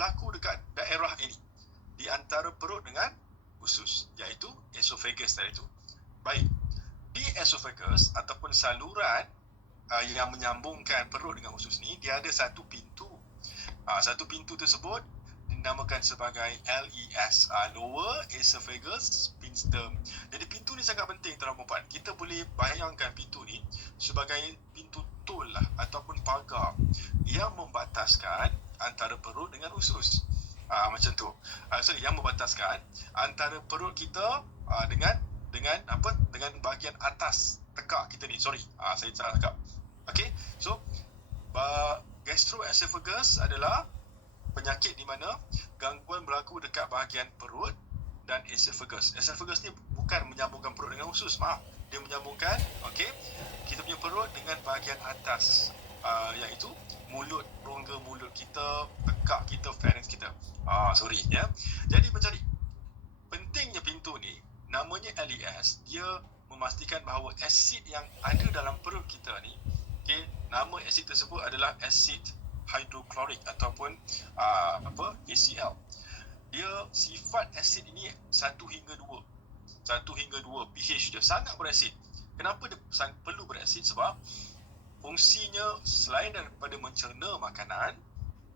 berlaku dekat daerah ini, di antara perut dengan usus, iaitu esophagus tadi tu. Baik, di esophagus ataupun saluran yang menyambungkan perut dengan usus ni, dia ada satu pintu. Satu pintu tersebut dinamakan sebagai LES, Lower Esophagus Sphincter. Jadi pintu ni sangat penting, tuan-tuan dan puan. Kita boleh bayangkan pintu ni sebagai pintu tol lah, ataupun pagar yang membataskan antara perut dengan usus. Macam tu. Yang membataskan antara perut kita dengan bahagian atas tekak kita ni. Saya salah cakap. Okey. So gastroesophagus adalah penyakit di mana gangguan berlaku dekat bahagian perut dan esophagus. Esophagus ni bukan menyambungkan perut dengan usus, maaf. Dia menyambungkan kita punya perut dengan bahagian atas, iaitu mulut, rongga mulut kita, tekak kita, pharynx kita. Jadi macam ni. Pentingnya pintu ni, namanya LES, dia memastikan bahawa asid yang ada dalam perut kita ni, nama asid tersebut adalah asid hydrochloric ataupun HCl. Dia sifat asid ini 1 hingga 2 pH, dia sangat berasid. Kenapa dia perlu berasid? Sebab fungsinya selain daripada mencerna makanan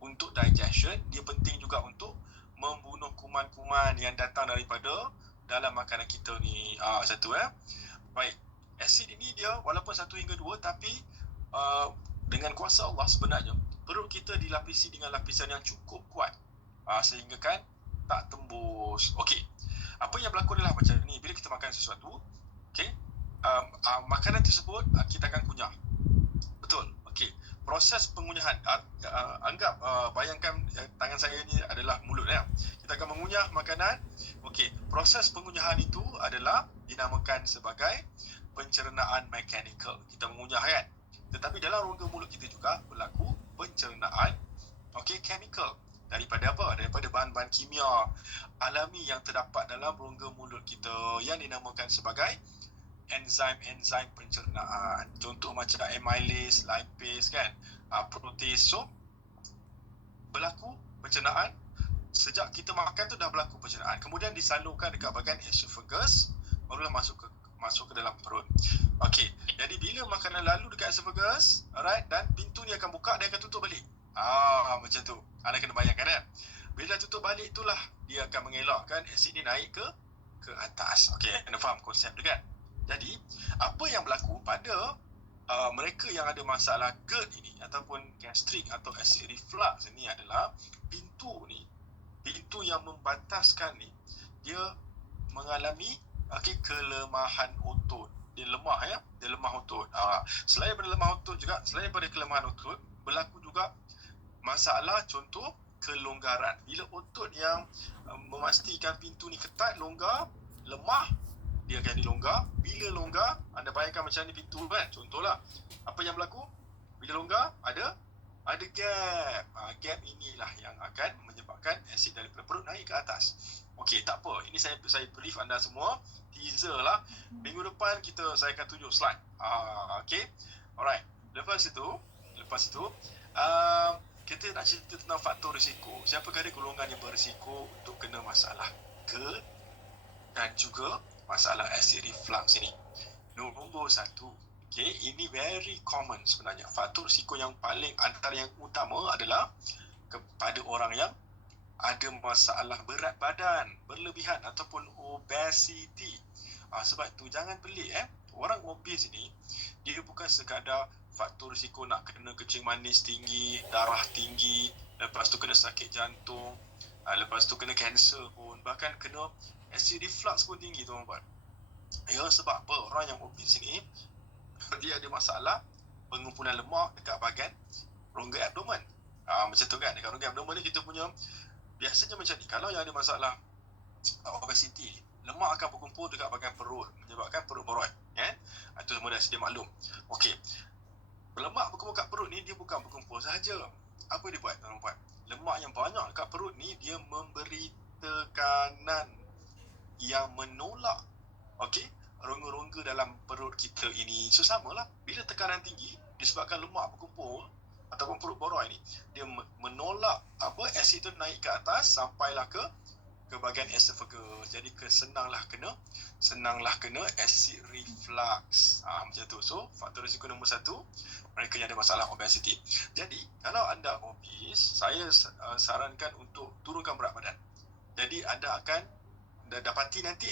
untuk digestion, dia penting juga untuk membunuh kuman-kuman yang datang daripada dalam makanan kita ni. Baik, asid ini dia walaupun 1 hingga 2, tapi dengan kuasa Allah sebenarnya perut kita dilapisi dengan lapisan yang cukup kuat, sehingga kan tak tembus. Okey, apa yang berlaku adalah macam ni. Bila kita makan sesuatu, makanan tersebut kita akan kunyah. Betul. Okey, proses pengunyahan, bayangkan tangan saya ni adalah mulut ya. Kita akan mengunyah makanan. Okey, proses pengunyahan itu adalah dinamakan sebagai pencernaan mechanical. Kita mengunyah kan. Tetapi dalam rongga mulut kita juga berlaku pencernaan chemical. Daripada apa? Daripada bahan-bahan kimia alami yang terdapat dalam rongga mulut kita yang dinamakan sebagai enzim pencernaan. Contoh macam amylase, lipase kan, protease. So berlaku pencernaan sejak kita makan tu, dah berlaku pencernaan. Kemudian disalurkan dekat bahagian esophagus, barulah masuk ke dalam perut. Okey, jadi bila makanan lalu dekat esophagus, alright, dan pintu ni akan buka, dia akan tutup balik. Macam tu. Anda kena bayangkan kan. Bila tutup balik itulah dia akan mengelakkan asid ni naik ke atas. Okey, anda faham konsep tu kan? Jadi, apa yang berlaku pada mereka yang ada masalah GERD ini ataupun gastric atau acid reflux ini adalah pintu yang membataskan ni, dia mengalami kelemahan otot. Dia lemah ya, dia lemah otot. Selain daripada lemah otot juga, selain daripada kelemahan otot, berlaku juga masalah contoh kelonggaran. Bila otot yang memastikan pintu ni ketat, longgar, lemah, dia akan dilonggar. Bila longgar, anda bayangkan macam ni pintu kan, contohlah. Apa yang berlaku? Bila longgar, ada gap. Gap inilah yang akan menyebabkan asid daripada perut naik ke atas. Okey, tak apa. Ini saya brief anda semua. Teaser lah. Minggu depan saya akan tunjuk slide. Okey. Alright. Lepas itu, kita nak cerita tentang faktor risiko. Siapakah ada golongan yang berisiko untuk kena masalah GERD dan juga masalah acid reflux ini? Nombor 1. Ini very common sebenarnya. Faktor risiko yang paling antara yang utama adalah kepada orang yang ada masalah berat badan berlebihan ataupun obesity. Sebab tu jangan pelik orang obes ni, dia bukan sekadar faktor risiko nak kena kencing manis tinggi, darah tinggi, lepas tu kena sakit jantung, lepas tu kena kanser pun, bahkan kena acid reflux pun tinggi tuan-tuan. Ya, sebab apa? Orang yang obes ni dia ada masalah pengumpulan lemak dekat bahagian rongga abdomen. Macam tu kan, dekat rongga abdomen ni kita punya biasanya macam ni. Kalau yang ada masalah obesity, lemak akan berkumpul dekat bahagian perut, menyebabkan perut boroi. Itu semua dah sedia maklum. Okey, lemak berkumpul kat perut ni, dia bukan berkumpul sahaja. Apa dia buat tuan-tuan? Lemak yang banyak dekat perut ni, dia memberi tekanan yang menolak rongga-rongga dalam perut kita ini. So samalah, bila tekanan tinggi disebabkan lemak berkumpul, ataupun perut boroi ni, dia menolak asid tu naik ke atas sampailah ke bahagian esophagus. Jadi senanglah kena acid reflux. Macam tu. So faktor risiko nombor 1, mereka yang ada masalah obesity. Jadi kalau anda obes, saya sarankan untuk turunkan berat badan. Jadi anda akan dapati nanti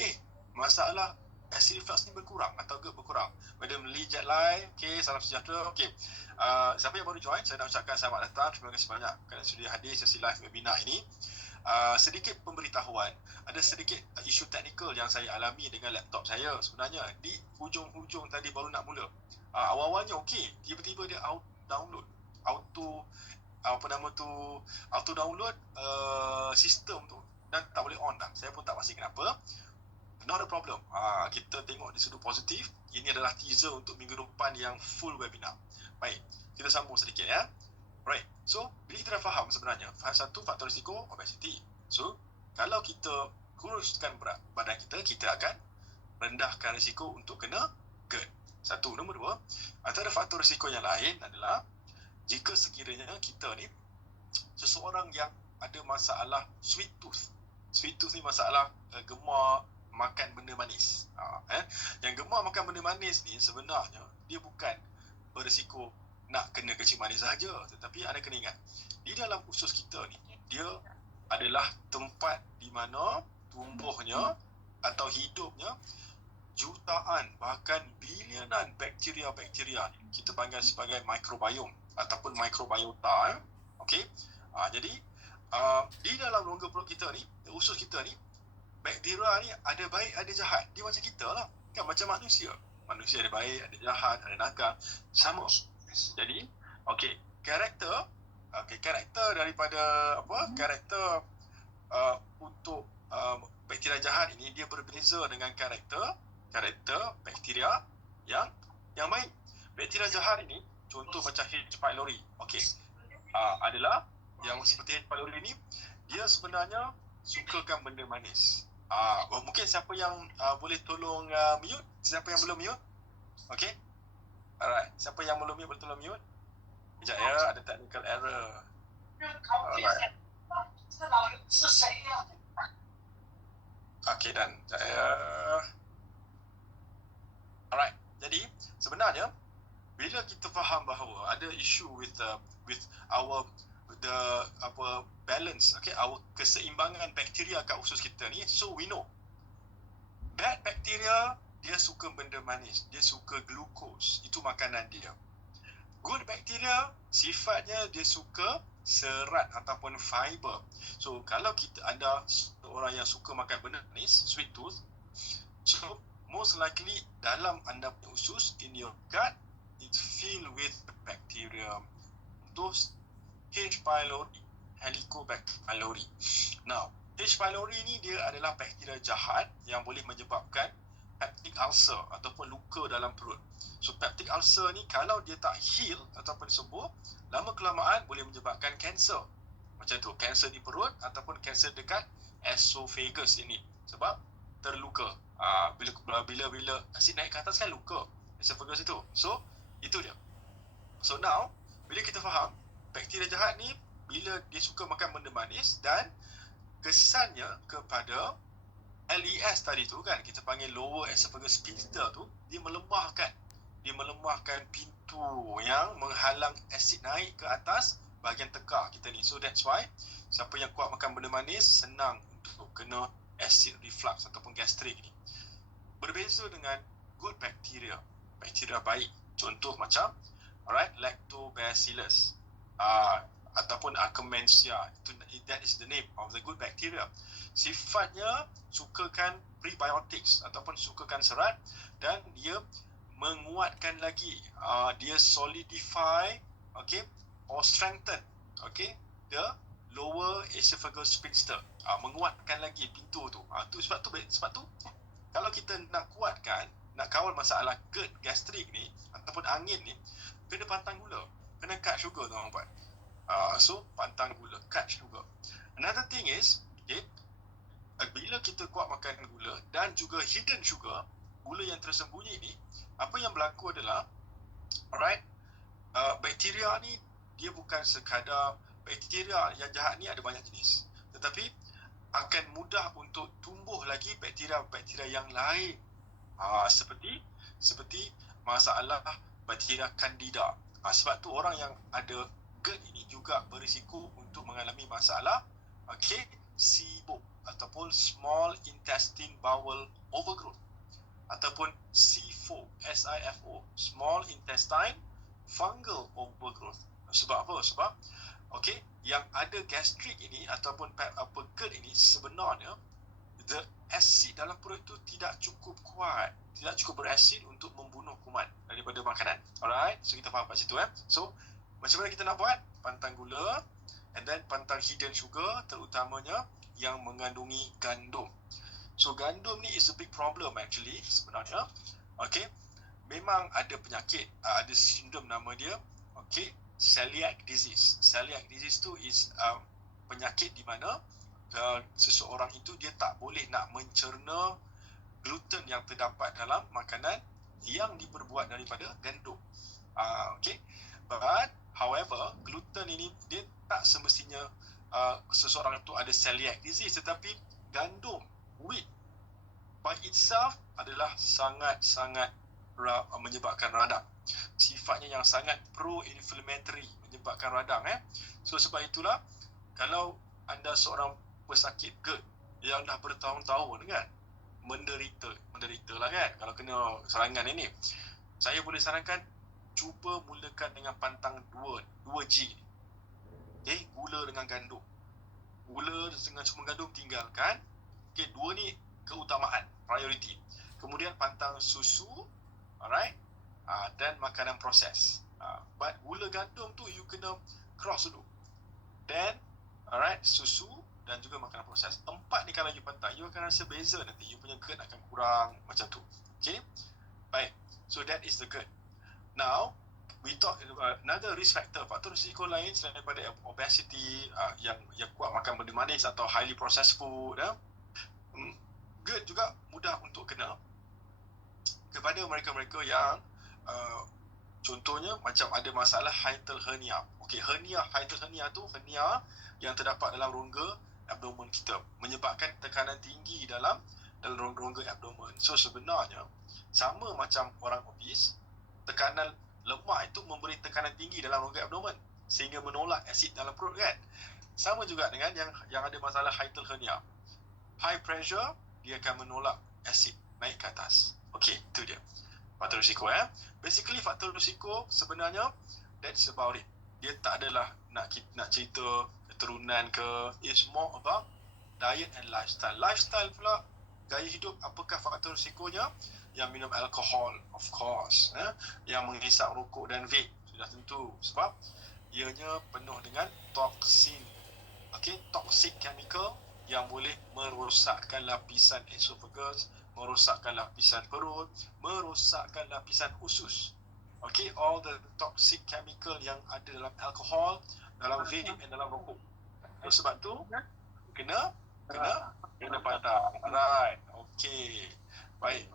masalah acid reflux ni berkurang atau berkurang. Madam Lee Jet Lai, salam sejahtera. Siapa yang baru join, saya nak ucapkan selamat datang. Terima kasih banyak kerana sudah hadir sesi live webinar ini. Sedikit pemberitahuan, ada sedikit isu teknikal yang saya alami dengan laptop saya. Sebenarnya di hujung-hujung tadi baru nak mula, awal-awalnya okey, tiba-tiba dia auto download sistem tu dan tak boleh on dah. Saya pun tak pasti kenapa. Not a problem. Kita tengok di sudut positif. Ini adalah teaser untuk minggu depan yang full webinar. Baik, kita sambung sedikit ya. Right. So, bila kita dah faham sebenarnya, satu faktor risiko obesity. So, kalau kita kuruskan berat badan kita akan rendahkan risiko untuk kena GERD. Satu. Nombor 2, antara faktor risiko yang lain adalah jika sekiranya kita ni seseorang yang ada masalah sweet tooth. Sweet tooth ni masalah gemar makan benda manis. Yang gemar makan benda manis ni sebenarnya dia bukan berisiko nak kena kecil manis sahaja, tetapi anda kena ingat, di dalam usus kita ni, dia adalah tempat di mana tumbuhnya atau hidupnya jutaan bahkan bilianan bakteria-bakteria, kita panggil sebagai microbiome ataupun microbiota. Jadi di dalam rongga perut kita ni, usus kita ni, bakteria ni ada baik ada jahat. Dia macam kita lah, kan, macam manusia ada baik, ada jahat, ada nakal, sama. Jadi, karakter daripada karakter untuk bakteria jahat ini dia berbeza dengan karakter bakteria yang baik. Bakteria jahat ini contoh macam H. pylori. Adalah yang seperti H. pylori ini, dia sebenarnya sukakan benda manis. Mungkin siapa yang boleh tolong mute? Siapa yang belum mute? Alright, siapa yang belum mute boleh tolong mute? Sekejap ya, ada technical error. Alright. Dan saya alright. Jadi sebenarnya bila kita faham bahawa ada issue with our balance, our keseimbangan bakteria kat usus kita ni, so we know bad bacteria dia suka benda manis, dia suka glukos, itu makanan dia. Good bacteria sifatnya dia suka serat ataupun fiber. So kalau anda seorang yang suka makan benda manis, sweet tooth, so most likely dalam anda punya usus, in your gut, it's filled with bacteria. Those H. pylori, Helicobacter pylori. Now, H. pylori ni dia adalah bakteria jahat yang boleh menyebabkan peptic ulcer ataupun luka dalam perut. So peptic ulcer ni kalau dia tak heal ataupun sembuh, lama kelamaan boleh menyebabkan kanser. Macam tu, kanser di perut ataupun kanser dekat esophagus ini sebab terluka. Bila asid naik ke atas kan luka esophagus itu. So itu dia. So now bila kita faham bakteria jahat ni bila dia suka makan benda manis dan kesannya kepada LES tadi tu kan, kita panggil lower esophagus sphincter tu, dia melemahkan pintu yang menghalang asid naik ke atas bahagian tekak kita ni. So that's why siapa yang kuat makan benda manis senang untuk kena acid reflux ataupun gastrik ni. Berbeza dengan good bacteria, bakteria baik, contoh macam lactobacillus ataupun Akkermansia, that is the name of the good bacteria. Sifatnya sukakan prebiotics ataupun sukakan serat dan dia menguatkan lagi, dia solidify or strengthen the lower esophagus sphincter, menguatkan lagi pintu tu. Sebab tu kalau kita nak kuatkan, nak kawal masalah GERD, gastrik ni ataupun angin ni, kena pantang gula, kena cut sugar tuan-tuan. So pantang gula, cut sugar. Another thing is bila kita kuat makan gula dan juga hidden sugar, gula yang tersembunyi ni, apa yang berlaku adalah bakteria ni dia bukan sekadar bakteria yang jahat ni, ada banyak jenis. Tetapi akan mudah untuk tumbuh lagi bakteria-bakteria yang lain. Seperti masalah bakteria Candida. Sebab tu orang yang ada GERD ini juga berisiko untuk mengalami masalah SIBO ataupun Small Intestine Bowel Overgrowth ataupun SIFO, Small Intestine Fungal Overgrowth. Sebab apa? Sebab yang ada gastrik ini ataupun GERD ini sebenarnya the acid dalam perut itu tidak cukup kuat, tidak cukup berasid untuk membunuh kuman daripada makanan. Alright, so kita faham kat situ. So macam mana kita nak buat? Pantang gula and then pantang hidden sugar, terutamanya yang mengandungi gandum. So gandum ni is a big problem actually sebenarnya. Memang ada penyakit, ada sindrom nama dia, celiac disease. Celiac disease tu is penyakit di mana seseorang itu dia tak boleh nak mencerna gluten yang terdapat dalam makanan yang diperbuat daripada gandum. But however, gluten ini dia tak semestinya seseorang itu ada celiac disease, tetapi gandum, wheat by itself adalah sangat-sangat menyebabkan radang. Sifatnya yang sangat pro-inflammatory, menyebabkan radang. So sebab itulah kalau anda seorang pesakit GERD yang dah bertahun-tahun kan, menderita lah kan kalau kena serangan ini, saya boleh sarankan cuba mulakan dengan pantang 2G. Gula dengan gandum. Gula dengan cuma gandum tinggalkan. Dua ni keutamaan, priority. Kemudian pantang susu, alright, dan makanan proses. But gula gandum tu you kena cross dulu. Then, alright, susu dan juga makanan proses. 4 ni kalau you pantang, you akan rasa beza nanti. You punya GERD akan kurang macam tu. Baik. So that is the GERD. Now, we talk another risk factor, faktor risiko lain selain daripada obesity, yang kuat makan benda manis atau highly processed food. GERD juga mudah untuk kena kepada mereka-mereka yang contohnya macam ada masalah hiatal hernia. Hiatal hernia tu hernia yang terdapat dalam rongga abdomen kita, menyebabkan tekanan tinggi dalam rongga abdomen. So sebenarnya sama macam orang obese, tekanan lemak itu memberi tekanan tinggi dalam rongga abdomen sehingga menolak asid dalam perut kan. Sama juga dengan yang ada masalah hiatal hernia. High pressure dia akan menolak asid naik ke atas. Itu dia faktor risiko. Basically faktor risiko sebenarnya that's about it. Dia tak adalah nak cerita keturunan ke, it's more about diet and lifestyle. Lifestyle pula, gaya hidup, apakah faktor risikonya? Yang minum alkohol, of course, yang menghisap rokok dan vape, sudah tentu, sebab ianya penuh dengan toksin, toxic chemical yang boleh merosakkan lapisan esophagus, merosakkan lapisan perut, merosakkan lapisan usus. All the toxic chemical yang ada dalam alkohol, dalam vape dan dalam rokok. So, sebab tu kena pantang. Alright. Baik.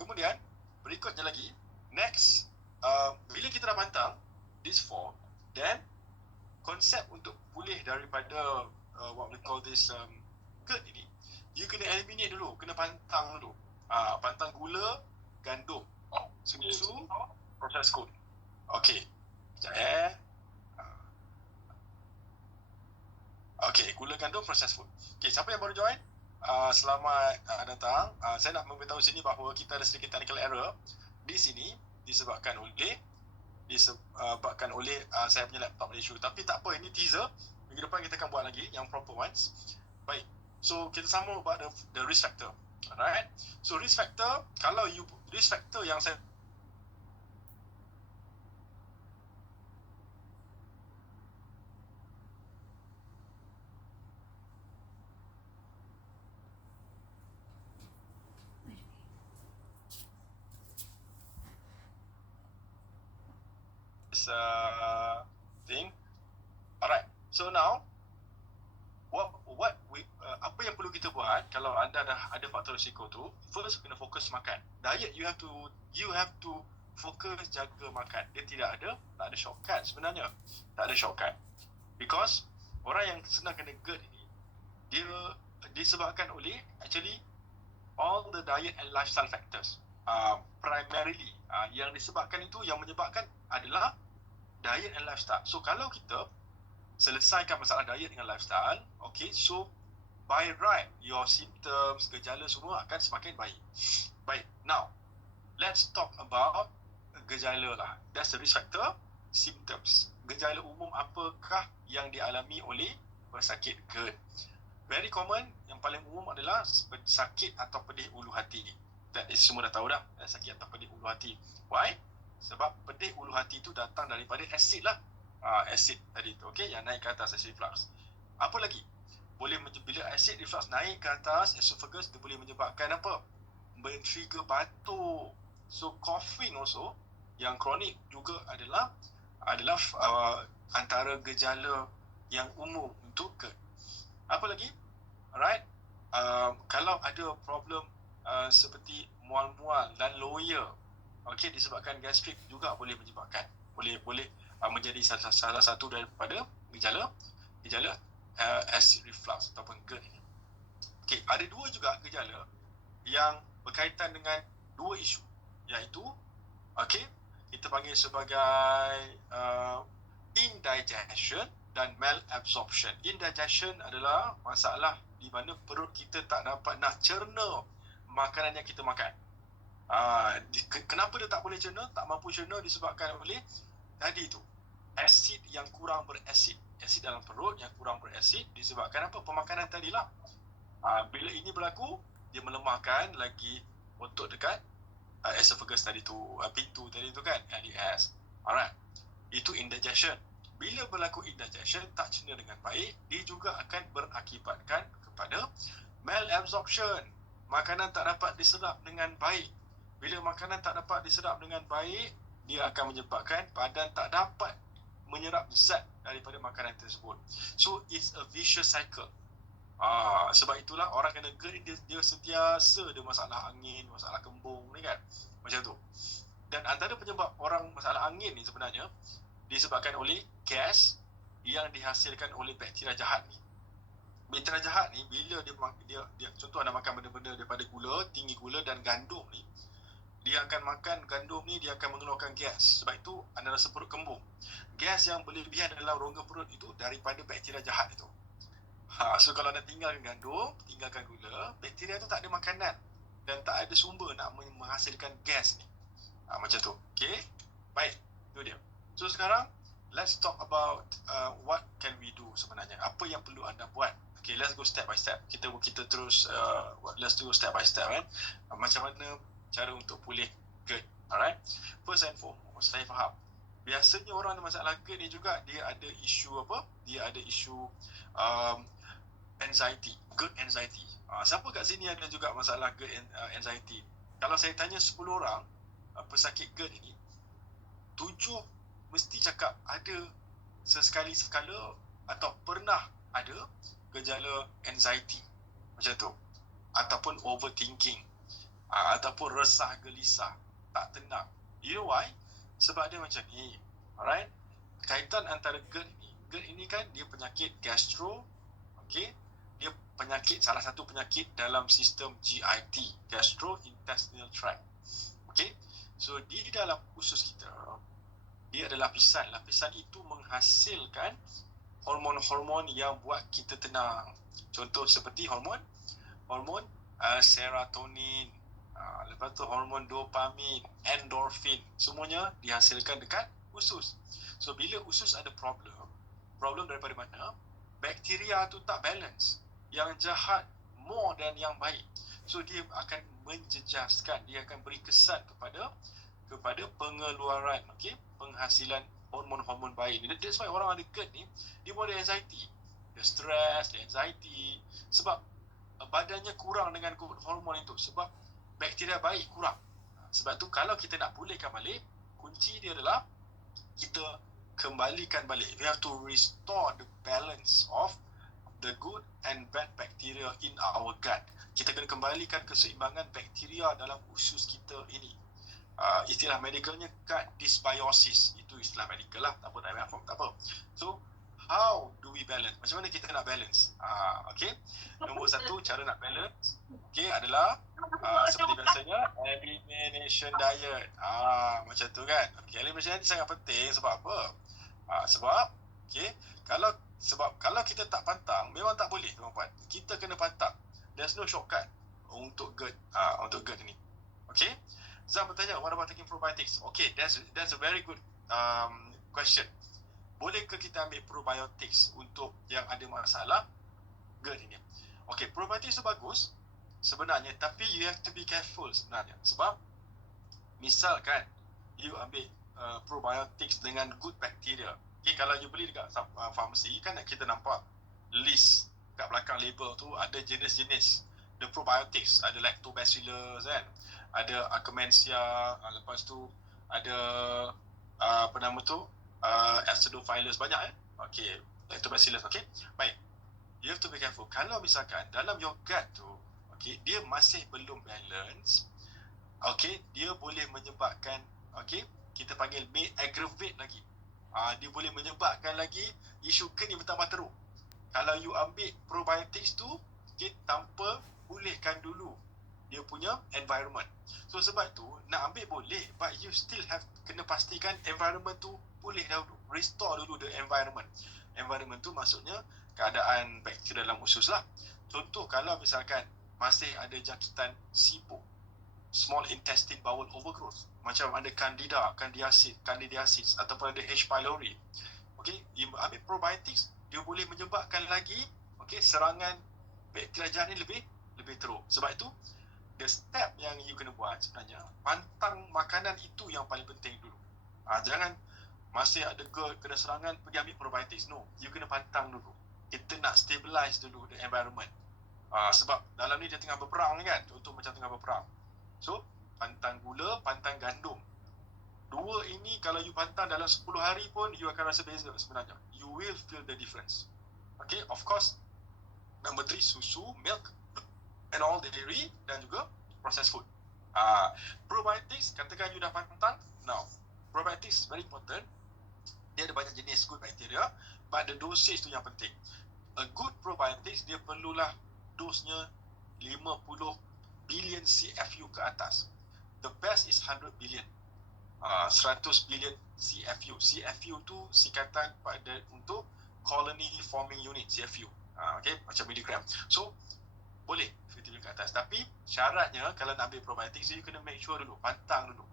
Kemudian berikutnya lagi, next, bila kita dah pantang this 4, then konsep untuk pulih daripada what we call this GERD ini, you kena eliminate dulu, kena pantang dulu. Pantang gula, gandum, susu, processed food. Sekejap gula gandum, processed food. Siapa yang baru join? Selamat datang. Saya nak memberitahu sini bahawa kita ada sedikit technical error di sini disebabkan oleh saya punya laptop issue. Tapi tak apa, ini teaser. Minggu depan kita akan buat lagi yang proper ones. Baik. So kita sama about the risk factor. Alright. So risk factor, risk factor yang saya thing. Alright. So now apa yang perlu kita buat kalau anda dah ada faktor risiko tu? First, kena fokus makan. Diet you have to fokus jaga makan. Dia tak ada shortcut sebenarnya. Tak ada shortcut. Because orang yang senang kena GERD ini, dia disebabkan oleh actually all the diet and lifestyle factors. Primarily yang disebabkan itu, yang menyebabkan adalah diet and lifestyle. So kalau kita selesaikan masalah diet dengan lifestyle, okay, so by right your symptoms, gejala semua akan semakin baik. Baik, now let's talk about gejala lah. That's the risk factor, symptoms. Gejala umum apakah yang dialami oleh pesakit GERD? Very common, yang paling umum adalah sakit atau pedih ulu hati. That is, semua dah tahu dah, sakit atau pedih ulu hati. Why? Sebab pedih ulu hati itu datang daripada asid lah. Asid tadi tu, okay, yang naik ke atas, acid reflux. Apa lagi? Bila acid reflux naik ke atas esophagus, dia boleh menyebabkan apa? Men-trigger batuk. So coughing also, yang kronik juga adalah antara gejala yang umum untuk GERD. Apa lagi? Alright, kalau ada problem seperti mual-mual dan loya, okay, disebabkan gastrik juga boleh menyebabkan, boleh menjadi salah satu daripada gejala acid reflux ataupun GERD ini. Okay, ada dua juga gejala yang berkaitan dengan dua isu, iaitu okay, kita panggil sebagai indigestion dan malabsorption. Indigestion adalah masalah di mana perut kita tak dapat nak cerna makanan yang kita makan. Kenapa dia tak boleh cerna, tak mampu cerna, disebabkan oleh tadi tu, asid yang kurang berasid. Asid dalam perut yang kurang berasid disebabkan apa? Pemakanan tadilah. Bila ini berlaku, dia melemahkan lagi otot dekat esophagus tadi tu, pintu tadi tu kan, LES. Alright, itu indigestion. Bila berlaku indigestion, tak cerna dengan baik, dia juga akan berakibatkan kepada malabsorption. Makanan tak dapat diserap dengan baik. Bila makanan tak dapat diserap dengan baik, dia akan menyebabkan badan tak dapat menyerap zat daripada makanan tersebut. So it's a vicious cycle. Sebab itulah orang kena GERD, dia sentiasa ada masalah angin, masalah kembung ni kan, macam tu. Dan antara penyebab orang masalah angin ni sebenarnya disebabkan oleh gas yang dihasilkan oleh bakteria jahat ni. Bakteria jahat ni bila dia contoh anda makan benda-benda daripada gula, tinggi gula dan gandum ni, dia akan makan gandum ni, dia akan mengeluarkan gas. Sebab itu anda rasa perut kembung. Gas yang berlebihan dalam rongga perut itu daripada bakteria jahat itu. So kalau anda tinggalkan gandum, tinggalkan gula, bakteria tu tak ada makanan dan tak ada sumber nak menghasilkan gas ni. Macam tu. Okay, baik, itu dia. So sekarang let's talk about what can we do sebenarnya. Apa yang perlu anda buat? Okay, let's go step by step. Kita terus let's do step by step kan. Macam mana cara untuk pulih GERD. Alright. First and foremost, saya faham biasanya orang ada masalah GERD ni juga dia ada isu apa? Dia ada isu anxiety, GERD anxiety. Siapa kat sini ada juga masalah GERD anxiety? Kalau saya tanya 10 orang pesakit GERD ini, 7 mesti cakap ada sesekali-sekala atau pernah ada gejala anxiety macam tu, ataupun overthinking, ataupun resah gelisah, tak tenang. You know why? Sebab dia macam ni. Alright, kaitan antara GERD ini kan dia penyakit gastro, okay, dia penyakit, salah satu penyakit dalam sistem GIT, gastrointestinal tract. Okay, so di dalam usus kita dia ada lapisan. Lapisan itu menghasilkan hormon-hormon yang buat kita tenang. Contoh seperti hormon serotonin, lepas tu hormon dopamin, endorfin, semuanya dihasilkan dekat usus. So bila usus ada problem daripada mana? Bakteria tu tak balance. Yang jahat more than yang baik. So dia akan menjejaskan, dia akan beri kesan kepada pengeluaran, okay, penghasilan hormon-hormon baik. That's why orang ada GERD ni, dia pun ada anxiety, dia stress, dia anxiety, sebab badannya kurang dengan hormon itu, sebab bakteria baik kurang. Sebab tu kalau kita nak pulihkan balik, kunci dia adalah kita kembalikan balik. We have to restore the balance of the good and bad bacteria in our gut. Kita kena kembalikan keseimbangan bakteria dalam usus kita ini. istilah medikalnya gut dysbiosis. Itu istilah medikal lah, tak apa, tak payah tak apa. So how do we balance? Macam mana kita nak balance? Okay, nombor satu cara nak balance adalah seperti biasanya elimination diet. Macam tu kan. Elimination diet sangat penting. Sebab apa? Sebab kalau kita tak pantang, memang tak boleh tuan-puan. Kita kena pantang. There's no shortcut untuk GERD ini. Okay, Zam bertanya, what about taking probiotics? Okay, that's a very good question. Bolehkah kita ambil probiotics untuk yang ada masalah GERD ini? Okay, probiotics itu bagus sebenarnya, tapi you have to be careful sebenarnya. Sebab misalkan you ambil probiotics dengan good bacteria. Okay, kalau you beli dekat farmasi kan kita nampak list kat belakang label tu ada jenis-jenis the probiotics, ada lactobacillus kan, ada Akkermansia, lepas tu ada apa nama tu, acidophilus, banyak okay, lactobacillus. Okay, baik, you have to be careful. Kalau misalkan dalam your gut tu okay, dia masih belum balance, okay, dia boleh menyebabkan kita panggil may aggravate lagi. Dia boleh menyebabkan lagi isu GERD ni bertambah teruk. Kalau you ambil probiotics tu tanpa pulihkan dulu dia punya environment. So sebab tu nak ambil boleh, but you still have kena pastikan environment tu pulih dahulu. Restore dulu the environment. Environment tu maksudnya keadaan bakteria dalam usus lah. Contoh kalau misalkan masih ada jangkitan SIBO, small intestine bowel overgrowth, macam ada candidiasis ataupun ada H. pylori. Okay, ambil probiotics, dia boleh menyebabkan lagi serangan bakteria janin lebih teruk. Sebab itu the step yang you kena buat sebenarnya, pantang makanan itu yang paling penting dulu. Jangan masih ada GERD, kena serangan, pergi ambil probiotics. No, you kena pantang dulu. Kita nak stabilize dulu the environment. Sebab dalam ni dia tengah berperang kan, contoh macam tengah berperang. So pantang gula, pantang gandum. Dua ini kalau you pantang dalam 10 hari pun you akan rasa beza sebenarnya. You will feel the difference. Okay, of course, number 3, susu, milk and all dairy dan juga processed food. Probiotics, katakan you dah pantang. Now, probiotics very important. Dia ada banyak jenis good bacteria, but the dosage tu yang penting. A good probiotics, dia perlulah dosnya 50 billion CFU ke atas. The best is 100 billion. 100 billion CFU. CFU tu singkatan pada untuk colony forming unit, CFU. Okay, macam miligram. So boleh 50 billion ke atas. Tapi syaratnya kalau nak ambil probiotics, you kena make sure dulu, pantang dulu.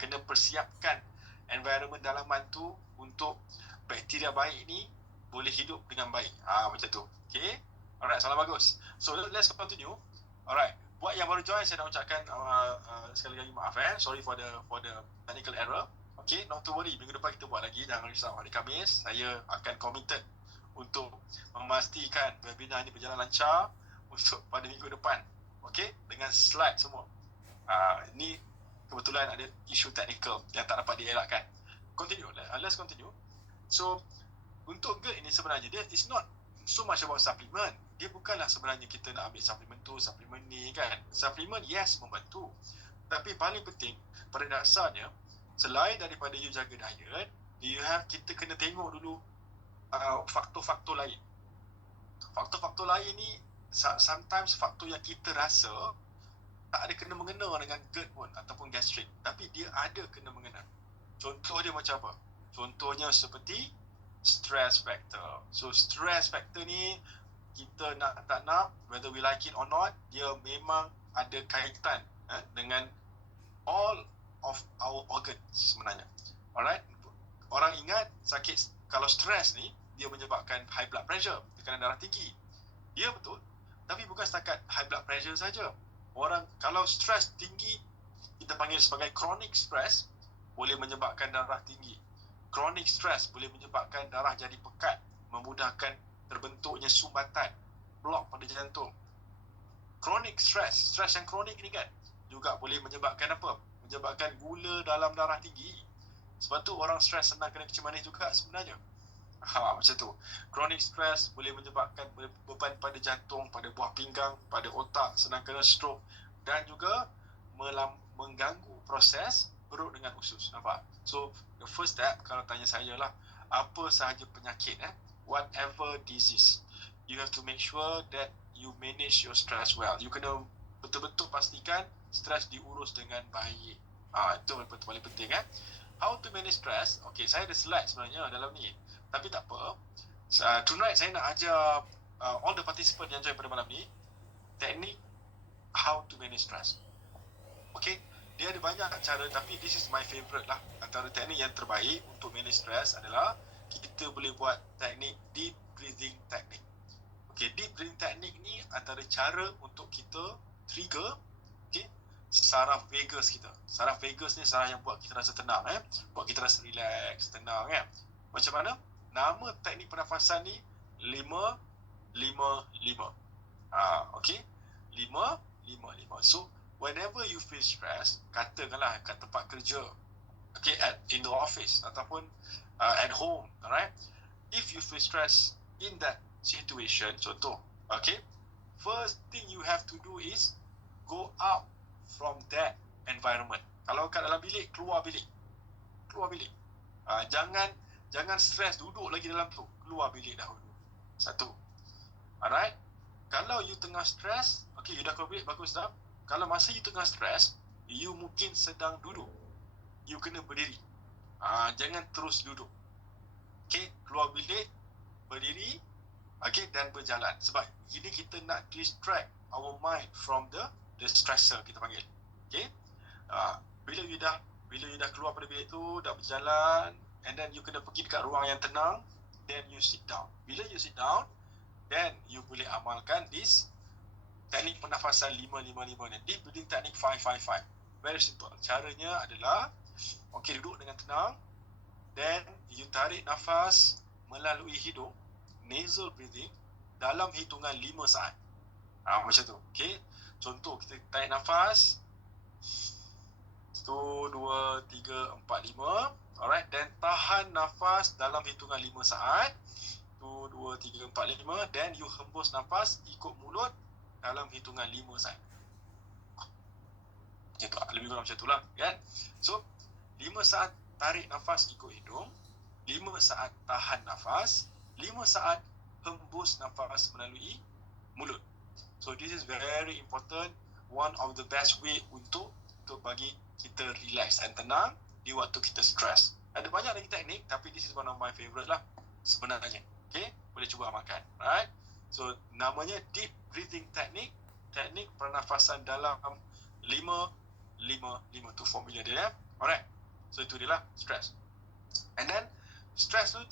Kena persiapkan environment dalaman tu untuk bakteria baik ni boleh hidup dengan baik. Macam tu. Okay, alright, salam bagus. So let's continue. Alright, buat yang baru join, saya nak ucapkan sekali lagi maaf sorry for the technical error. Okay, not to worry, minggu depan kita buat lagi, jangan risau. Hari Khamis saya akan committed untuk memastikan webinar ini berjalan lancar untuk pada minggu depan. Okay, dengan slide semua. Ini kebetulan ada isu technical yang tak dapat dielakkan. Continue, let's continue. So untuk GERD ini sebenarnya dia is not so much about supplement. Dia bukanlah sebenarnya kita nak ambil suplemen tu, suplemen ni kan. Suplemen yes membantu, tapi paling penting pada dasarnya, selain daripada you jaga diet, kita kena tengok dulu faktor-faktor lain. Faktor-faktor lain ni sometimes faktor yang kita rasa tak ada kena mengena dengan GERD pun ataupun gastrik, tapi dia ada kena mengena. Contoh dia macam apa? Contohnya seperti stress factor. So stress factor ni kita nak tak nak, whether we like it or not, dia memang ada kaitan dengan all of our organs sebenarnya. Alright, orang ingat sakit kalau stres ni dia menyebabkan high blood pressure, tekanan darah tinggi. Ya betul, tapi bukan setakat high blood pressure saja. Orang kalau stres tinggi, kita panggil sebagai chronic stress, boleh menyebabkan darah tinggi. Chronic stress boleh menyebabkan darah jadi pekat, memudahkan terbentuknya sumbatan, blok pada jantung. Chronic stress yang kronik ni kan juga boleh menyebabkan apa? Menyebabkan gula dalam darah tinggi. Sebab tu orang stres senang kena kecil manis juga sebenarnya. Macam tu. Chronic stress boleh menyebabkan beban pada jantung, pada buah pinggang, pada otak, senang kena stroke, dan juga mengganggu proses perut dengan usus. Nampak? So the first step kalau tanya saya lah, apa sahaja penyakit, whatever disease, you have to make sure that you manage your stress well. You kena betul-betul pastikan stres diurus dengan baik. Itu paling penting. How to manage stress? Okay, saya ada slide sebenarnya dalam ni, tapi tak apa. Tonight saya nak ajar all the participants yang join pada malam ni teknik how to manage stress. Okay, dia ada banyak cara, tapi this is my favorite lah. Antara teknik yang terbaik untuk manage stress adalah kita boleh buat teknik deep breathing technique. Okay, deep breathing technique ni antara cara untuk kita trigger saraf vagus kita. Saraf vagus ni saraf yang buat kita rasa tenang, buat kita rasa relax, tenang, Macam mana? Nama teknik pernafasan ni 5-5-5. Okay, 5-5-5. So whenever you feel stress, katakanlah kat tempat kerja, okay, in the office ataupun at home, alright, if you feel stress in that situation, contoh, okay, first thing you have to do is go out from that environment. Kalau kat dalam bilik, keluar bilik. Jangan stres duduk lagi dalam tu, keluar bilik dahulu. Satu. Alright. Kalau you tengah stres, okay, you dah keluar bilik, bagus dah. Kalau masa you tengah stres, you mungkin sedang duduk, you kena berdiri. Jangan terus duduk. Okay, keluar bilik, berdiri, okay, dan berjalan. Sebab ini kita nak distract our mind from the stressor, kita panggil. Okay, bila you dah keluar pada bilik tu, dah berjalan, and then you kena pergi dekat ruang yang tenang, then you sit down. Bila you sit down, then you boleh amalkan this teknik pernafasan 5-5-5 ni, deep breathing technique 5-5-5. Very simple. Caranya adalah, okay, duduk dengan tenang, then you tarik nafas melalui hidung, nasal breathing, dalam hitungan 5 saat. Macam tu. Okay, contoh kita tarik nafas 1, 2, 3, 4, 5. Alright, then tahan nafas dalam hitungan 5 saat. 1, 2, 3, 4, 5. Then you hembus nafas ikut mulut dalam hitungan 5 saat. Macam tu, lebih kurang macam tu lah, kan? So 5 saat tarik nafas ikut hidung, 5 saat tahan nafas, 5 saat hembus nafas melalui mulut. So this is very important, one of the best way untuk bagi kita relax dan tenang di waktu kita stress. Ada banyak lagi teknik, tapi this is one of my favorite lah sebenarnya. Okay, boleh cuba amalkan. Alright, so namanya deep breathing technique, teknik pernafasan dalam 5-5-5 tu formula dia. Alright, so itu dia lah stress. And then stress tu,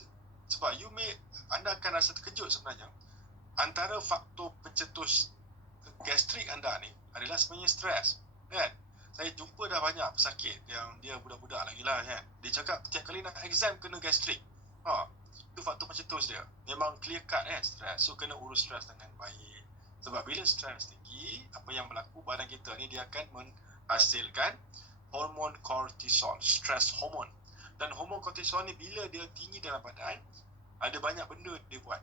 sebab anda akan rasa terkejut sebenarnya, antara faktor pencetus gastrik anda ni adalah sebenarnya stres, kan? Saya jumpa dah banyak pesakit yang dia budak-budak lagi lah, kan? Dia cakap setiap kali nak exam kena gastrik. Itu faktor pencetus dia. Memang clear cut, stres. So kena urus stres dengan baik. Sebab bila stres tinggi, apa yang berlaku, badan kita ni dia akan menghasilkan hormon kortisol, stress hormone. Dan hormon kortisol ni bila dia tinggi dalam badan, ada banyak benda dia buat.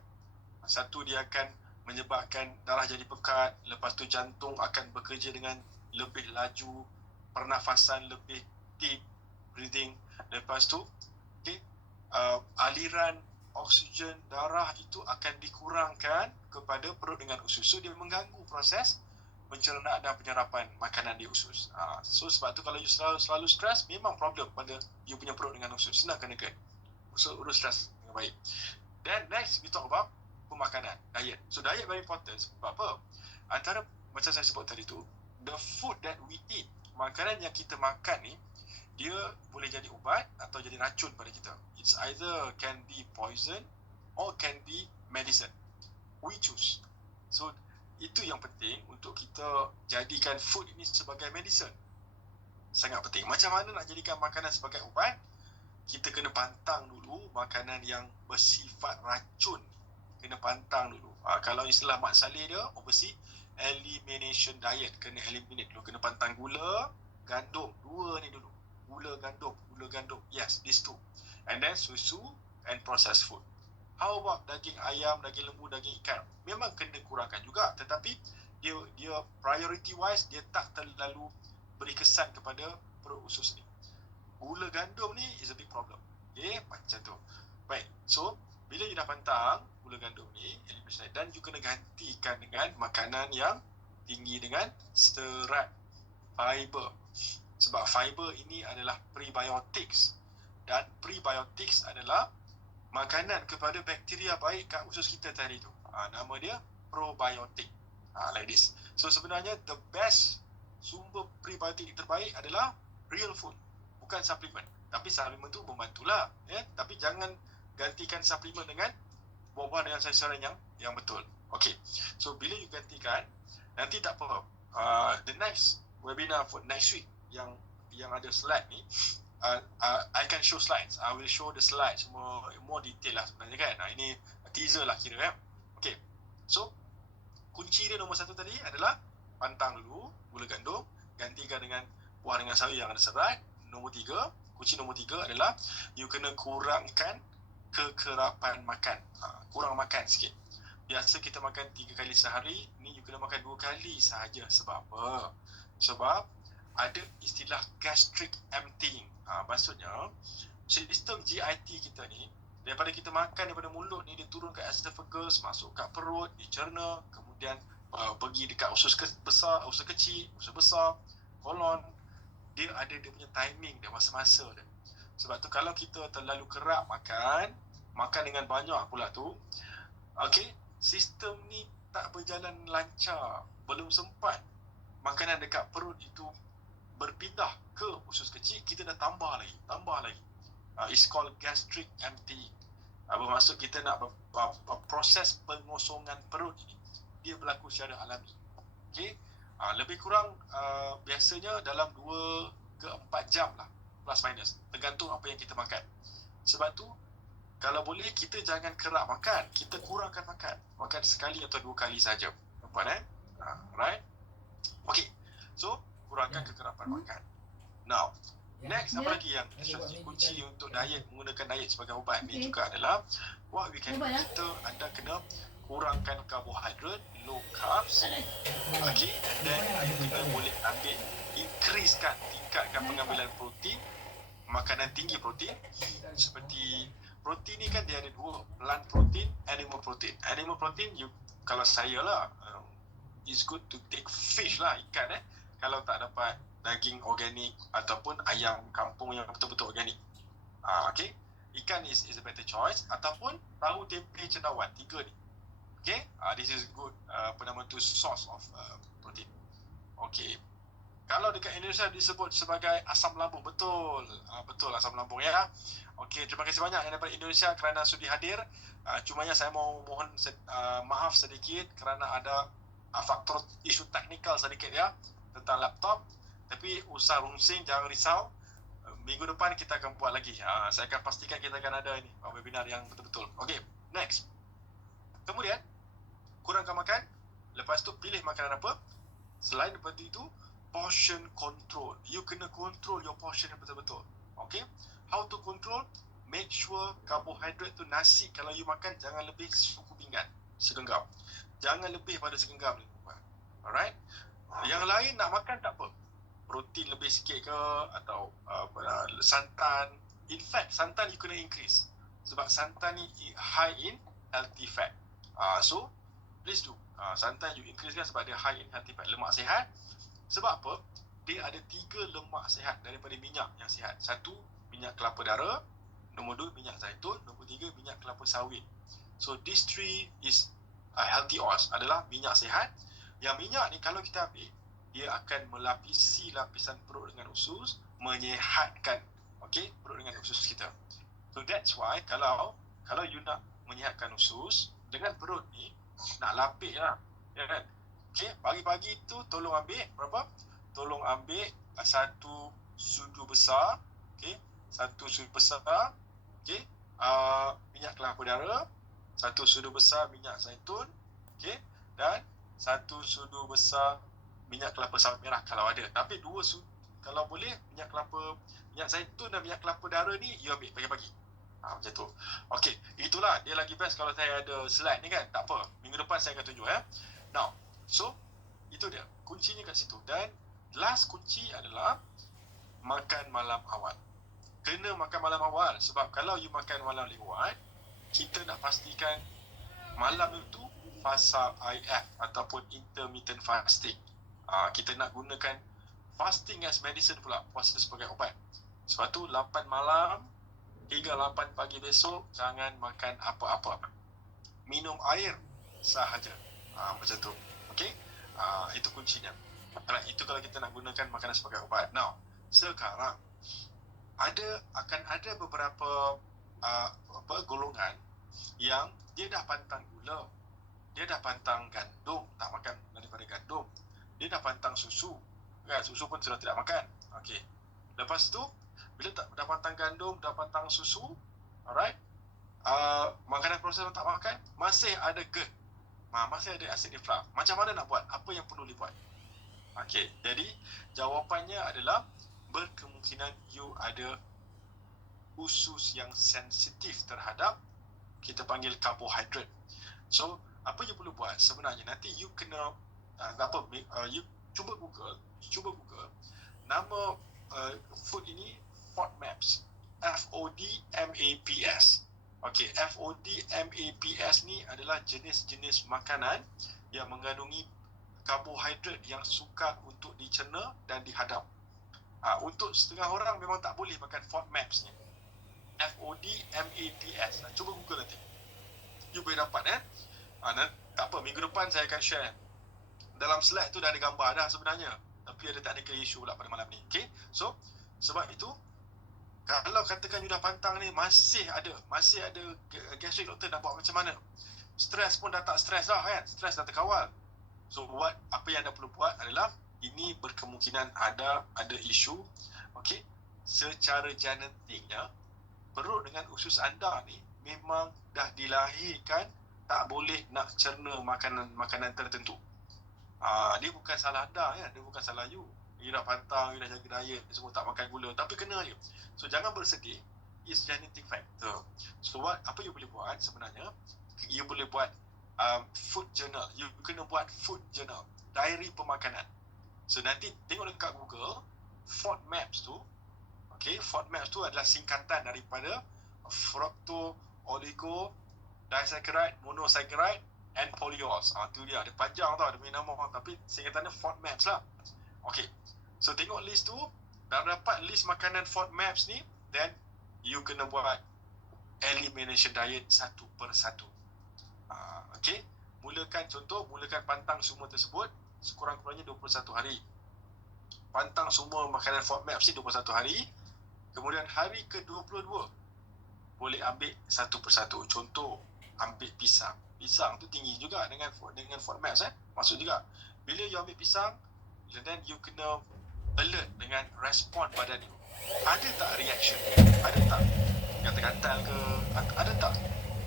Satu, dia akan menyebabkan darah jadi pekat, lepas tu jantung akan bekerja dengan lebih laju, pernafasan lebih deep breathing, lepas tu aliran oksigen darah itu akan dikurangkan kepada perut dengan usus. So dia mengganggu proses pencernaan dan penyerapan makanan di usus. So sebab tu kalau you selalu stres, memang problem pada you punya perut dengan usus. Senang kena so urus stres dengan baik. Then next we talk about pemakanan, diet. So diet very important. Sebab apa? Antara macam saya sebut tadi tu, the food that we eat, makanan yang kita makan ni, dia boleh jadi ubat atau jadi racun pada kita. It's either can be poison or can be medicine. We choose. So itu yang penting untuk kita jadikan food ini sebagai medicine. Sangat penting. Macam mana nak jadikan makanan sebagai ubat? Kita kena pantang dulu makanan yang bersifat racun. Kena pantang dulu. Kalau istilah Mat Saleh dia, obviously elimination diet. Kena eliminate dulu. Kena pantang gula, gandum. Dua ni dulu. Gula, gandum. Yes, these two. And then susu and processed food. How about daging ayam, daging lembu, daging ikan? Memang kena kurangkan juga. Tetapi dia priority wise, dia tak terlalu beri kesan kepada perut usus ni. Gula gandum ni is a big problem. Okay, macam tu. Baik, so bila you dah pantang gula gandum ni, dan you kena gantikan dengan makanan yang tinggi dengan serat, fiber. Sebab fiber ini adalah prebiotics, dan prebiotics adalah makanan kepada bakteria baik kat usus kita tadi tu. Nama dia probiotic. Like this. So sebenarnya the best sumber prebiotik terbaik adalah real food, bukan suplemen. Tapi suplemen tu membantulah, ya. Tapi jangan gantikan suplemen dengan buah-buahan dengan sayur-sayuran yang betul. Okay. So bila you gantikan, nanti tak apa. The next webinar for next week yang ada slide ni, I can show slides. I will show the slides more detail lah sebenarnya kan. Ini teaser lah kira ya. Okay. So kunci dia nombor 1 tadi adalah pantang dulu gula gandum, gantikan dengan buah dengan sayur yang ada serat. Kunci nombor 3 adalah you kena kurangkan kekerapan makan. Kurang makan sikit. Biasa kita makan 3 kali sehari, ni you kena makan 2 kali sahaja. Sebab apa? Sebab ada istilah gastric emptying. Maksudnya sistem GIT kita ni, daripada kita makan daripada mulut ni, dia turun ke esophagus, masuk kat perut, dicerna, kemudian pergi dekat usus besar, usus kecil, usus besar, kolon. Dia ada dia punya timing dia, masa-masa dia. Sebab tu kalau kita terlalu kerap makan dengan banyak pula tu, okay, sistem ni tak berjalan lancar, belum sempat makanan dekat perut itu berpindah ke usus kecil, kita dah tambah lagi. It's called gastric emptying. Bermaksud kita nak proses pengosongan perut ini, dia berlaku secara alami. Okay? Lebih kurang biasanya dalam 2 ke 4 jam lah, plus minus, tergantung apa yang kita makan. Sebab tu kalau boleh kita jangan kerap makan, kita kurangkan makan sekali atau 2 kali saja. Nampak right? Okay, so kurangkan kekerapan makan. Now next, apa lagi yang strategi kunci untuk diet, menggunakan diet sebagai ubat ni juga adalah what we can do. Kita anda kena kurangkan karbohidrat, low carbs, okay, and then kita boleh ambil, tingkatkan pengambilan protein, makanan tinggi protein. Seperti protein ni kan dia ada 2, plant protein, animal protein. Animal protein, kalau saya lah, it's good to take fish lah, ikan kalau tak dapat daging organik ataupun ayam kampung yang betul-betul organik. Okay, ikan is a better choice, ataupun tahu, tempe, cendawan, 3 ni. Okay, this is good source of protein. Okay, kalau dekat Indonesia disebut sebagai asam lambung, betul asam lambung ya. Okay, terima kasih banyak yang daripada Indonesia kerana sudi hadir. Cumanya saya mau mohon maaf sedikit kerana ada faktor isu teknikal sedikit ya tentang laptop. Tapi usah rungsing, jangan risau. Minggu depan kita akan buat lagi. Saya akan pastikan kita akan ada ini webinar yang betul-betul. Okay, next. Kemudian kurangkan makan. Lepas tu pilih makanan apa. Selain daripada itu, portion control. You kena control your portion yang betul-betul. Okay, how to control? Make sure karbohidrat tu, nasi kalau you makan jangan lebih suku pinggan, segenggam. Jangan lebih pada segenggam ni. Alright. Yang lain nak makan tak apa, protein lebih sikit ke, atau santan. In fact, santan you kena increase. Sebab santan ni high in healthy fat. So please do. Santan you increase kan, sebab dia high in healthy fat, lemak sihat. Sebab apa? Dia ada 3 lemak sihat daripada minyak yang sihat. 1, minyak kelapa darah. Nombor 2, minyak zaitun. Nombor 3, minyak kelapa sawit. So these 3 is healthy oils, adalah minyak sihat. Yang minyak ni kalau kita ambil, dia akan melapisi lapisan perut dengan usus, menyehatkan perut dengan usus kita. So that's why kalau you nak menyehatkan usus dengan perut ni, nak lapik lah, ya kan? Okay, pagi-pagi tu tolong ambil berapa? Tolong ambil 1 sudu besar, minyak kelapa darah, 1 sudu besar minyak zaitun, dan 1 sudu besar minyak kelapa sawit merah kalau ada. Tapi 2 sudu, kalau boleh minyak zaitun dan minyak kelapa darah ni you ambil pagi-pagi. Macam tu. Okey, itulah dia lagi best kalau saya ada slide ni kan. Tak apa, minggu depan saya akan tunjuk ya. Now, so itu dia kuncinya kat situ. Dan last kunci adalah makan malam awal. Kena makan malam awal, sebab kalau you makan malam lewat, kita nak pastikan malam itu fasa IF ataupun intermittent fasting. Kita nak gunakan fasting as medicine pula, puasa sebagai ubat. Sebab tu 8 malam hingga 8 pagi besok jangan makan apa-apa. Minum air sahaja. Macam tu. Okey? Itu kuncinya. Itu kalau kita nak gunakan makanan sebagai ubat. Now, sekarang akan ada beberapa golongan yang dia dah pantang gula, dia dah pantang gandum, tak makan daripada gandum, dia dah pantang susu, kan? Susu pun sudah tidak makan. Okey. Lepas tu bila dah pantang gandum, dah pantang susu, alright, makanan proses tak makan, masih ada GERD, masih ada asid reflux. Macam mana nak buat? Apa yang perlu dibuat? Okey, jadi jawapannya adalah berkemungkinan you ada usus yang sensitif terhadap, kita panggil karbohidrat. So, apa you perlu buat? Sebenarnya nanti you kena you cuba Google nama food ini FODMAPs. FODMAPS. Okey, FODMAPS ni adalah jenis-jenis makanan yang mengandungi karbohidrat yang sukar untuk dicerna dan dihadam. Untuk setengah orang memang tak boleh makan FODMAPs ni. FODMAPS. Cuba Google nanti. You boleh dapat tak apa, minggu depan saya akan share. Dalam slide tu dah ada gambar dah sebenarnya. Tapi ada technical issue pula pada malam ni. Okay? So, sebab itu, kalau katakan you dah pantang ni, masih ada gastric doctor nak buat macam mana? Stres pun dah tak stres dah kan? Stres dah terkawal. So, apa yang anda perlu buat adalah, ini berkemungkinan ada isu. Okay? Secara genetiknya, perut dengan usus anda ni memang dah dilahirkan tak boleh nak cerna makanan tertentu. Dia bukan salah anda ya, dia bukan salah you. You dah pantang, you dah jaga diet, semua tak makan gula, tapi kena je. So jangan bersedih, it's genetic factor. So apa you boleh buat sebenarnya? You boleh buat food journal. You kena buat food journal, diary pemakanan. So nanti tengok dekat Google, FODMAPs tu. Okay, FODMAPs tu adalah singkatan daripada fructose, oligo, disaccharide, monosaccharide and polyols. Tu dia, dia panjang tau, dia punya nama, tapi singkatannya FODMAPs lah. Okay, so tengok list tu, dah dapat list makanan FODMAPs ni, then you kena buat elimination diet satu per satu. Okay, mulakan pantang semua tersebut sekurang-kurangnya 21 hari. Pantang semua makanan FODMAPs ni 21 hari. Kemudian hari ke-22 boleh ambil satu persatu. Contoh, ambil pisang. Pisang tu tinggi juga dengan FODMAPs masuk juga. Bila you ambil pisang, then you kena alert dengan respon badan you. Ada tak reaction? Ada tak gatal-gatal ke? Ada tak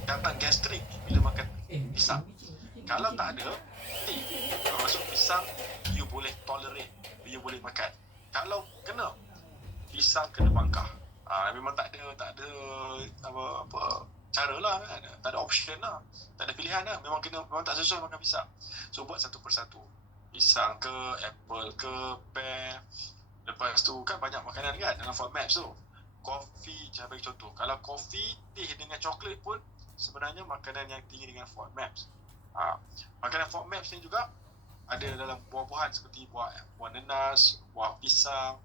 datang gastrik bila makan pisang? Kalau tak ada, masuk pisang, you boleh tolerate, you boleh makan. Kalau kena, pisang kena bangkah. Memang tak ada apa cara lah kan. Tak ada option lah. Tak ada pilihan lah. Memang tak sesuai makan pisang. So buat satu persatu. Pisang ke, apple ke, pear. Lepas tu kan banyak makanan kan dalam FODMAPs tu. Kopi, saya bagi contoh. Kalau kopi, teh dengan coklat pun sebenarnya makanan yang tinggi dengan FODMAPs. Makanan FODMAPs ni juga ada dalam buah-buahan seperti buah nanas, buah pisang,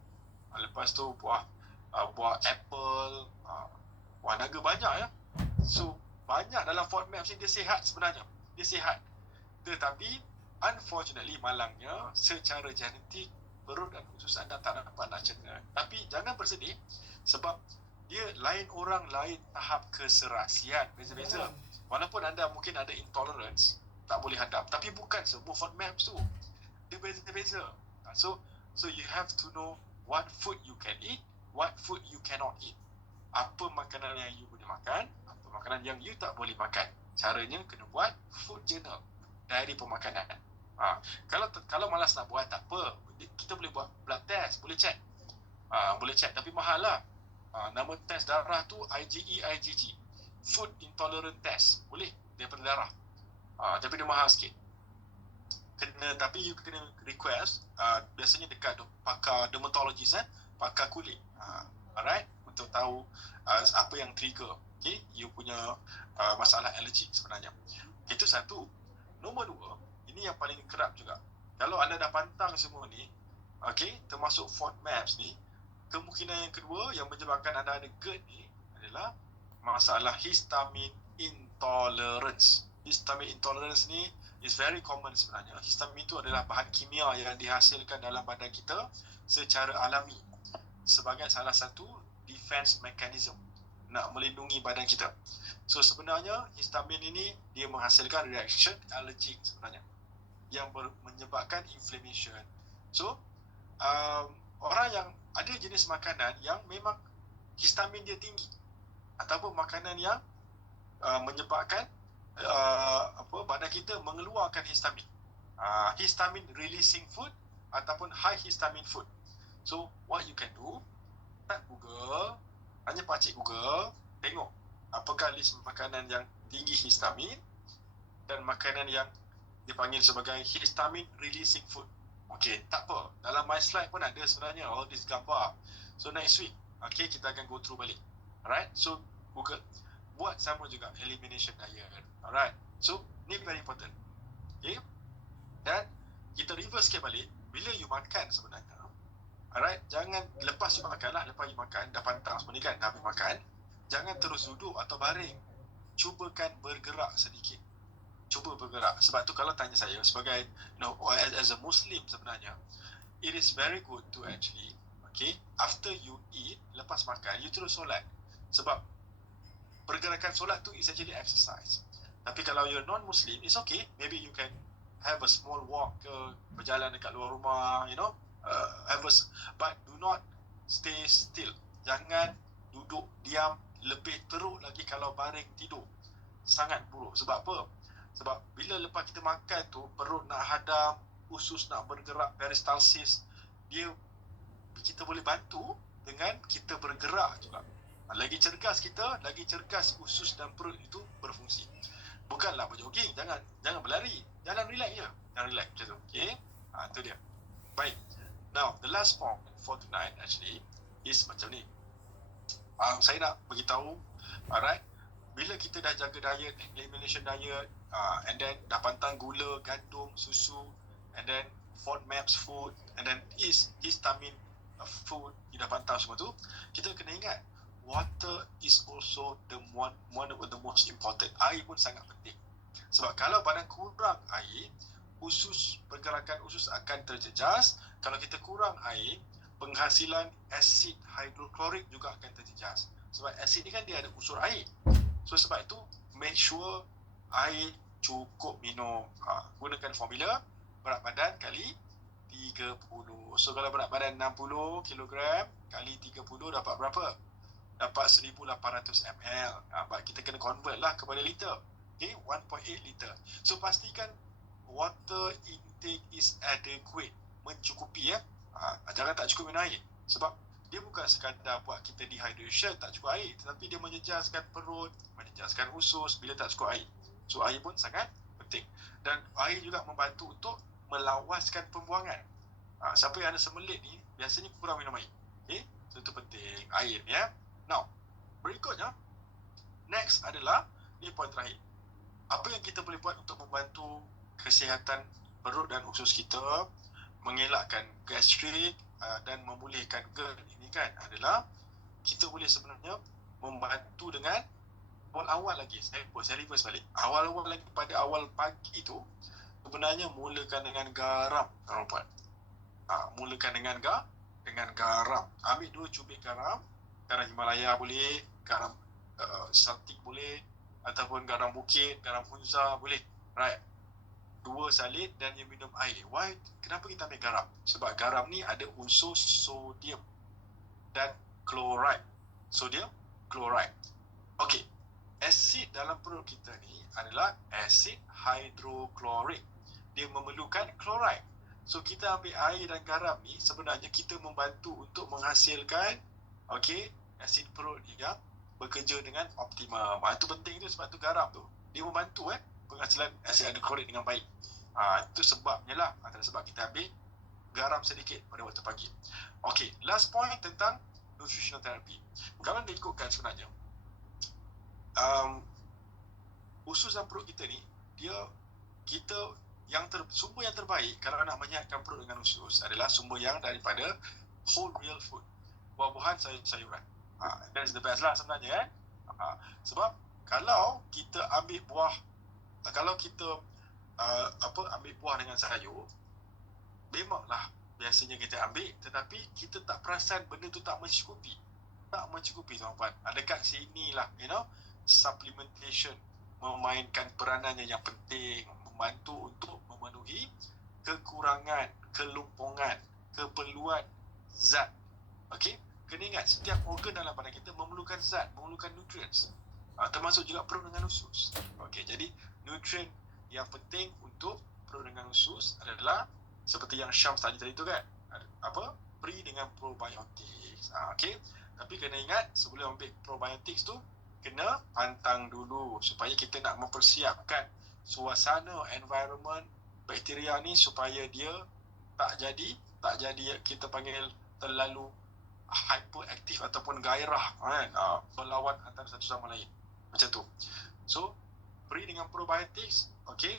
lepas tu buah apple, buah naga banyak ya. So banyak dalam FODMAPs ni, dia sihat sebenarnya. Dia sihat. Tetapi unfortunately malangnya secara genetik perut dan usus anda tak dapat nak cerna. Tapi jangan bersedih sebab dia lain orang, lain tahap keserasian, beza-beza. Walaupun anda mungkin ada intolerance, tak boleh hadap, tapi bukan semua FODMAPs tu. Dia beza-beza. So you have to know what food you can eat, what food you cannot eat. Apa makanan yang you boleh makan, apa makanan yang you tak boleh makan. Caranya kena buat food journal, diary pemakanan. Kalau malas nak buat, tak apa. Kita boleh buat blood test, boleh check. Boleh check, tapi mahal lah. Nama test darah tu IgE, IgG. Food intolerant test. Boleh, daripada darah. Tapi dia mahal sikit. tapi you kena request biasanya dekat pakar dermatologist, pakar kulit, alright, untuk tahu apa yang trigger you punya masalah alergi sebenarnya. Itu satu. Nombor dua, ini yang paling kerap juga. Kalau anda dah pantang semua ni, termasuk FODMAPs ni, kemungkinan yang kedua yang menyebabkan anda ada GERD ni adalah masalah histamine intolerance. Histamine intolerance ni is very common sebenarnya. Histamin itu adalah bahan kimia yang dihasilkan dalam badan kita secara alami sebagai salah satu defense mechanism nak melindungi badan kita. So sebenarnya histamin ini dia menghasilkan reaction allergic sebenarnya yang menyebabkan inflammation. So orang yang ada jenis makanan yang memang histamin dia tinggi ataupun makanan yang menyebabkan badan kita mengeluarkan histamin, histamin releasing food ataupun high histamin food. So what you can do, Google, hanya pakcik Google, tengok apakah list makanan yang tinggi histamin dan makanan yang dipanggil sebagai histamin releasing food. Tak apa, dalam my slide pun ada sebenarnya all this gambar. So next week kita akan go through balik. Alright, so Google buat sama juga elimination diet. Alright, so ni very important. Dan kita reverse sikit balik. Bila you makan sebenarnya, alright, jangan lepas you makan lah, lepas you makan dah pantang semua ni kan, dah habis makan, jangan terus duduk atau baring. Cubakan bergerak sedikit. Cuba bergerak. Sebab tu kalau tanya saya sebagai as a Muslim sebenarnya, it is very good to actually after you eat, lepas makan you terus solat. Sebab pergerakan solat tu is actually exercise. Tapi kalau you're non-Muslim, it's okay. Maybe you can have a small walk ke, berjalan dekat luar rumah, but do not stay still. Jangan duduk diam. Lebih teruk lagi kalau baring tidur. Sangat buruk. Sebab apa? Sebab bila lepas kita makan tu, perut nak hadam, usus nak bergerak, peristalsis, kita boleh bantu dengan kita bergerak juga. Lagi cergas kita, lagi cergas usus dan perut itu berfungsi. Bukanlah berjogging, jangan berlari, jalan relax je. Jangan relax macam tu. Itu dia. Baik. Now, the last point for tonight actually is macam ni. Saya nak beritahu, alright, bila kita dah jaga diet, elimination diet, and then dah pantang gula, gandum, susu, and then FODMAPs food, and then histamine food, kita dah pantang semua tu, kita kena ingat water is also one of the most important. Air pun sangat penting. Sebab kalau badan kurang air, pergerakan usus akan terjejas. Kalau kita kurang air, penghasilan asid hidroklorik juga akan terjejas. Sebab asid ni kan dia ada unsur air. So sebab itu make sure air cukup minum. Gunakan formula berat badan kali 30. So kalau berat badan 60 kg kali 30 dapat berapa? Dapat 1800 ml. Kita kena convert lah kepada liter. 1.8 liter. So pastikan water intake is adequate, mencukupi jangan tak cukup minum air. Sebab dia bukan sekadar buat kita dehydration, tak cukup air, tetapi dia menjejaskan perut, menjejaskan usus bila tak cukup air. So air pun sangat penting. Dan air juga membantu untuk melawaskan pembuangan. Siapa yang ada semelit ni biasanya kurang minum air. So itu penting air ni. Now, berikutnya, next adalah, ni poin terakhir. Apa yang kita boleh buat untuk membantu kesihatan perut dan usus kita, mengelakkan gastrik dan memulihkan GERD ini kan, adalah kita boleh sebenarnya membantu dengan awal-awal lagi. Saya reverse balik. Awal-awal lagi, pada awal pagi tu, sebenarnya mulakan dengan garam, tuan-tuan. Mulakan dengan garam. Ambil 2 cubit garam Himalaya boleh, garam Celtic boleh, ataupun garam bukit, garam Hunza boleh. Right. 2 salid dan you minum air. Why? Kenapa kita ambil garam? Sebab garam ni ada unsur sodium dan chloride. Sodium, chloride. Okey. Asid dalam perut kita ni adalah asid hidroklorik. Dia memerlukan chloride. So kita ambil air dan garam ni, sebenarnya kita membantu untuk menghasilkan asid perut yang bekerja dengan optimum. Itu penting tu, sebab tu garam tu dia membantu penghasilan asid hidroklorik dengan baik. Itu sebabnya lah, antara sebab kita ambil garam sedikit pada waktu pagi. Okay, last point tentang nutritional therapy. Kalau diikutkan sebenarnya, usus dan perut kita ni, kita sumber yang terbaik kalau nak menyihatkan perut dengan usus adalah sumber yang daripada whole real food, buah-buahan, sayur-sayuran. That's the best lah sebenarnya. Sebab kalau kita ambil buah, kalau kita ambil buah dengan sayur, memanglah biasanya kita ambil, tetapi kita tak perasan benda tu tak mencukupi tuan-puan. Dekat sini lah, supplementation memainkan peranannya yang penting, membantu untuk memenuhi kekurangan, kelumpungan, keperluan zat. Okey, kena ingat setiap organ dalam badan kita memerlukan zat, memerlukan nutrients. Termasuk juga perut dengan usus. Okey, jadi nutrien yang penting untuk perut dengan usus adalah seperti yang Syams tadi tu kan. Pre dengan probiotics. Okey, tapi kena ingat sebelum ambil probiotics tu kena pantang dulu supaya kita nak mempersiapkan suasana, environment bakteria ni supaya dia tak jadi kita panggil terlalu hyperaktif ataupun gairah kan, berlawan antara satu sama lain macam tu. So pre dengan probiotics, okay,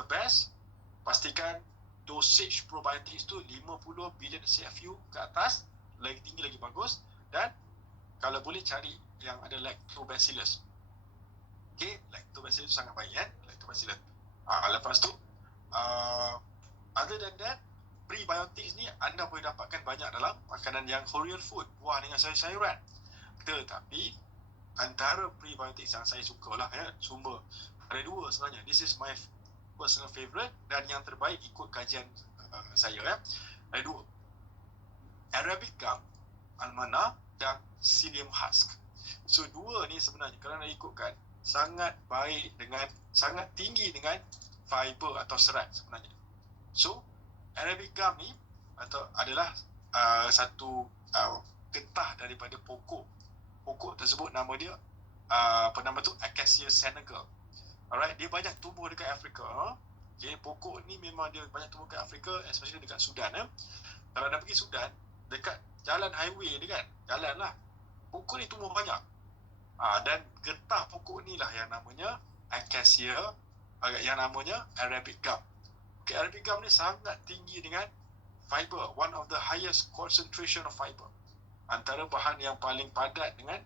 the best, pastikan dosage probiotics tu 50 billion CFU ke atas, lagi tinggi lagi bagus, dan kalau boleh cari yang ada lactobacillus. Okay, lactobacillus sangat baik kan, lactobacillus. Lepas tu other than that, prebiotics ni anda boleh dapatkan banyak dalam makanan yang whole food, buah dengan sayur-sayuran. Tetapi antara prebiotics yang saya suka lah sumber, ada dua sebenarnya. This is my personal favourite dan yang terbaik ikut kajian saya ada dua, Arabic gum, almana, dan psyllium husk. So dua ni sebenarnya kalau nak ikutkan sangat baik dengan sangat tinggi dengan fiber atau serat sebenarnya. So Arabic gum ni adalah satu getah daripada pokok tersebut, nama dia nama tu Acacia senegal. Alright, dia banyak tumbuh dekat Afrika. Okay, pokok ni memang dia banyak tumbuh dekat Afrika, especially dekat Sudan. Kalau anda pergi Sudan, dekat jalan highway ni kan, jalan lah, pokok ni tumbuh banyak. Dan getah pokok ni lah yang namanya Acacia, yang namanya Arabic gum. Okay, Arabic gum ni sangat tinggi dengan fiber, one of the highest concentration of fiber, antara bahan yang paling padat dengan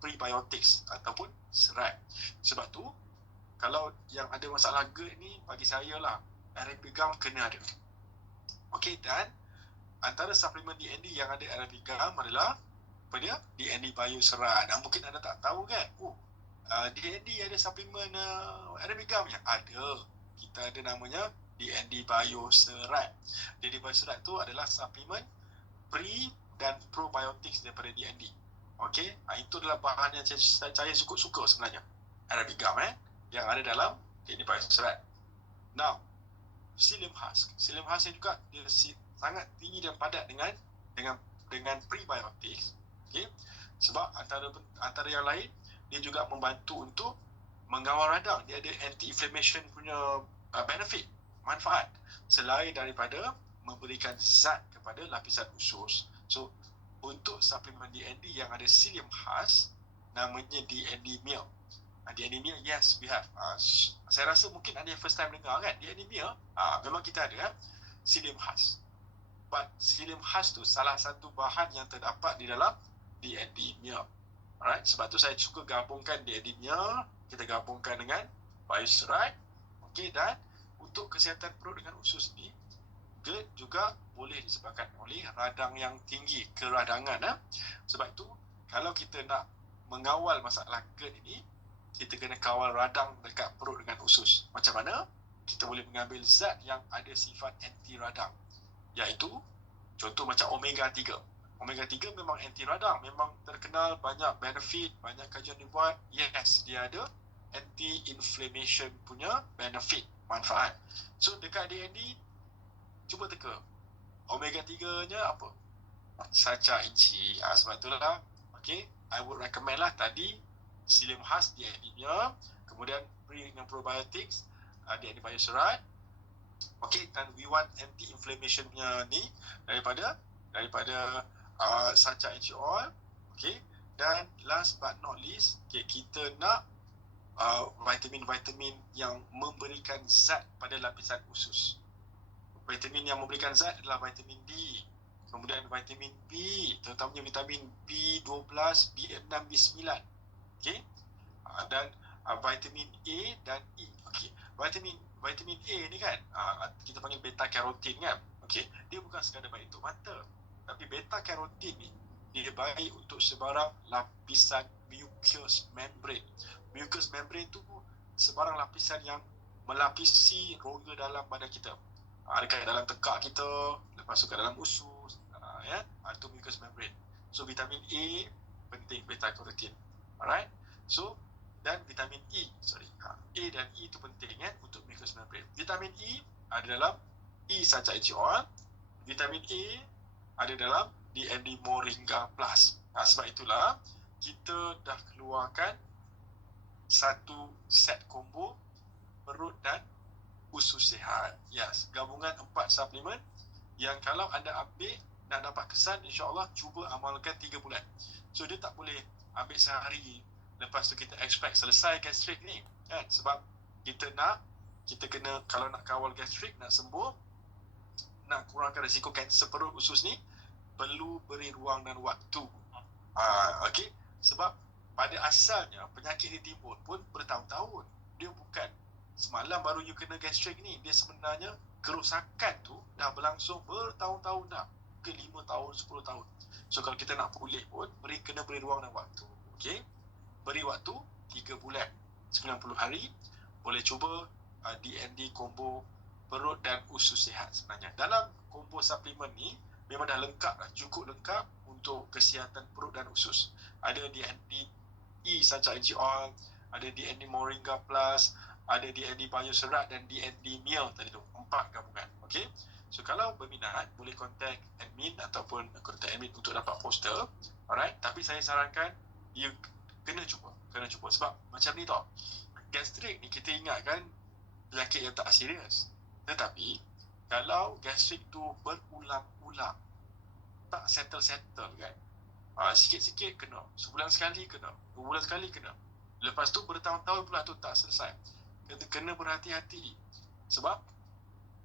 prebiotics ataupun serat. Sebab tu kalau yang ada masalah GERD ni, bagi saya lah Arabic gum kena ada. Okey, dan antara suplemen DND yang ada Arabic gum adalah apa dia? DND Bio Serat. Mungkin anda tak tahu kan? DND ada suplemen Arabic gum ya? Ada. Kita ada namanya DND Bio Serat. DND Bio Serat tu adalah suplemen pre dan probiotics daripada DND. Okey, itu adalah bahan yang saya suka sebenarnya, Arabic gum yang ada dalam DND Bio Serat. Now, psyllium husk ni juga dia sangat tinggi dan padat dengan prebiotics. Okay? Sebab antara yang lain, dia juga membantu untuk mengawal radang. Dia ada anti-inflammation punya benefit, manfaat, selain daripada memberikan zat kepada lapisan usus. So untuk suplemen DND yang ada psyllium husk, namanya DND Milk. DND Milk, yes, we have. Saya rasa mungkin ada yang first time dengar kan, DND Milk. Memang kita ada psyllium husk. But psyllium husk tu salah satu bahan yang terdapat di dalam DND Milk. Alright, sebab tu saya suka gabungkan DND Milk, kita gabungkan dengan Bioserat. Okey, dan untuk kesihatan perut dengan usus ni, GERD juga boleh disebabkan oleh radang yang tinggi, keradangan. Sebab itu kalau kita nak mengawal masalah GERD ini, kita kena kawal radang dekat perut dengan usus. Macam mana? Kita boleh mengambil zat yang ada sifat anti radang, iaitu contoh macam omega 3. Omega 3 memang anti radang, memang terkenal, banyak benefit, banyak kajian dibuat. Yes, dia ada anti-inflammation punya benefit, manfaat. So dekat DND, cuba teka omega 3 nya apa? Sacha inci. Sebab itulah, okay, I would recommend lah tadi psyllium husk DND nya, kemudian pre dengan probiotics DND Bioserat, Okay, dan we want anti-inflammation punya ni daripada sancak NG oil. Okay, dan last but not least, okay, kita nak vitamin-vitamin yang memberikan zat pada lapisan usus. Vitamin yang memberikan zat adalah vitamin D, kemudian vitamin B, terutamanya vitamin B12, B6, B9. Okay, dan vitamin A dan E. Okay, vitamin A ni kan kita panggil beta carotene kan. Okay, dia bukan sekadar baik untuk mata, tapi beta carotene ni dia baik untuk sebarang lapisan mucous membrane. Mucous membrane tu sebarang lapisan yang melapisi rongga dalam badan kita. Dekat dalam tekak kita, lepas tu kat dalam usus, itu mucous membrane. So vitamin A penting, beta carotene. Alright. So dan vitamin E, A dan E itu penting untuk mucous membrane. Vitamin E ada dalam E sancak NG oil. Vitamin A ada dalam DND Moringa Plus. Sebab itulah kita dah keluarkan satu set combo perut dan usus sihat. Yes, gabungan 4 suplemen yang kalau anda ambil nak dapat kesan, insyaAllah cuba amalkan 3 bulan. So dia tak boleh ambil sehari lepas tu kita expect selesai gastrik ni kan. Sebab kita kena, kalau nak kawal gastrik, nak sembuh, nak kurangkan risiko kanser perut usus ni, perlu beri ruang dan waktu. Okay, sebab pada asalnya penyakit ni timbul pun bertahun-tahun. Dia bukan semalam baru you kena gastrik ni. Dia sebenarnya kerosakan tu dah berlangsung bertahun-tahun dah. Mungkin 5 tahun, 10 tahun. So kalau kita nak pulih pun kena beri ruang dan waktu. Okay, beri waktu 3 bulan, 90 hari. Boleh cuba DND combo perut dan usus sihat sebenarnya. Dalam combo suplemen ni memang dah lengkap dah, cukup lengkap untuk kesihatan perut dan usus. Ada DND E sancak NG oil, ada DND Moringa Plus, ada DND Bioserat dan DND Meal tadi tu. 4 gabungan. Okay, so kalau berminat boleh contact admin ataupun contact admin untuk dapat poster. Alright, tapi saya sarankan you kena cuba sebab macam ni tau, gastrik ni kita ingatkan penyakit yang tak serius, tetapi kalau gastrik tu berulang-ulang, tak settle kan, sikit-sikit kena, sebulan sekali kena, 2 bulan sekali kena, lepas tu bertahun-tahun pula tu tak selesai. Kena berhati-hati, sebab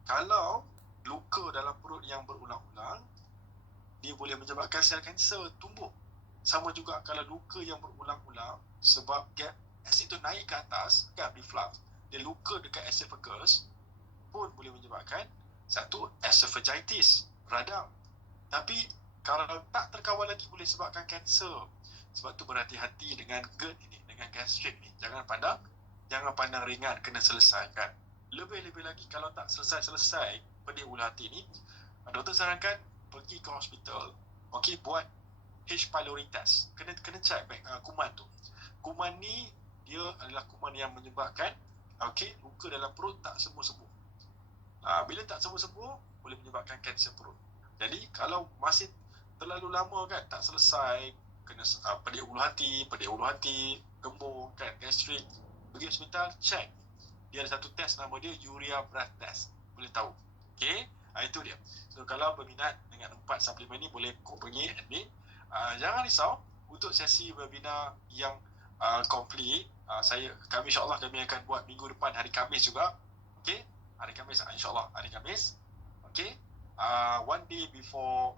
kalau luka dalam perut yang berulang-ulang, dia boleh menyebabkan sel kanser tumbuh. Sama juga kalau luka yang berulang-ulang sebab asid tu naik ke atas kan, reflux, dia luka dekat esophagus pun boleh menyebabkan satu esophagitis, radang. Tapi kalau tak terkawal lagi boleh sebabkan kanser. Sebab tu berhati-hati dengan GERD ini, dengan gastrik ni. Jangan pandang ringan, kena selesaikan. Lebih-lebih lagi kalau tak selesai pedih ulu hati ni, doktor sarankan pergi ke hospital. Okey, buat H. pylori test. Kena check back kuman tu. Kuman ni dia adalah kuman yang menyebabkan luka dalam perut tak sembuh-sembuh. Bila tak sembuh-sembuh boleh menyebabkan kanser perut. Jadi kalau masih terlalu lama kan tak selesai, kena pedih ulu hati, gembung kan, gastrik, pergi hospital, check. Dia ada satu test, nama dia urea breath test. Boleh tahu. Okay, itu dia. So kalau berminat dengan 4 suplemen ni boleh hubungi admin. Jangan risau, untuk sesi webinar yang complete, kami insyaAllah kami akan buat minggu depan, hari Khamis juga. Okay, hari Khamis, insyaAllah hari Khamis. Okay, one day before,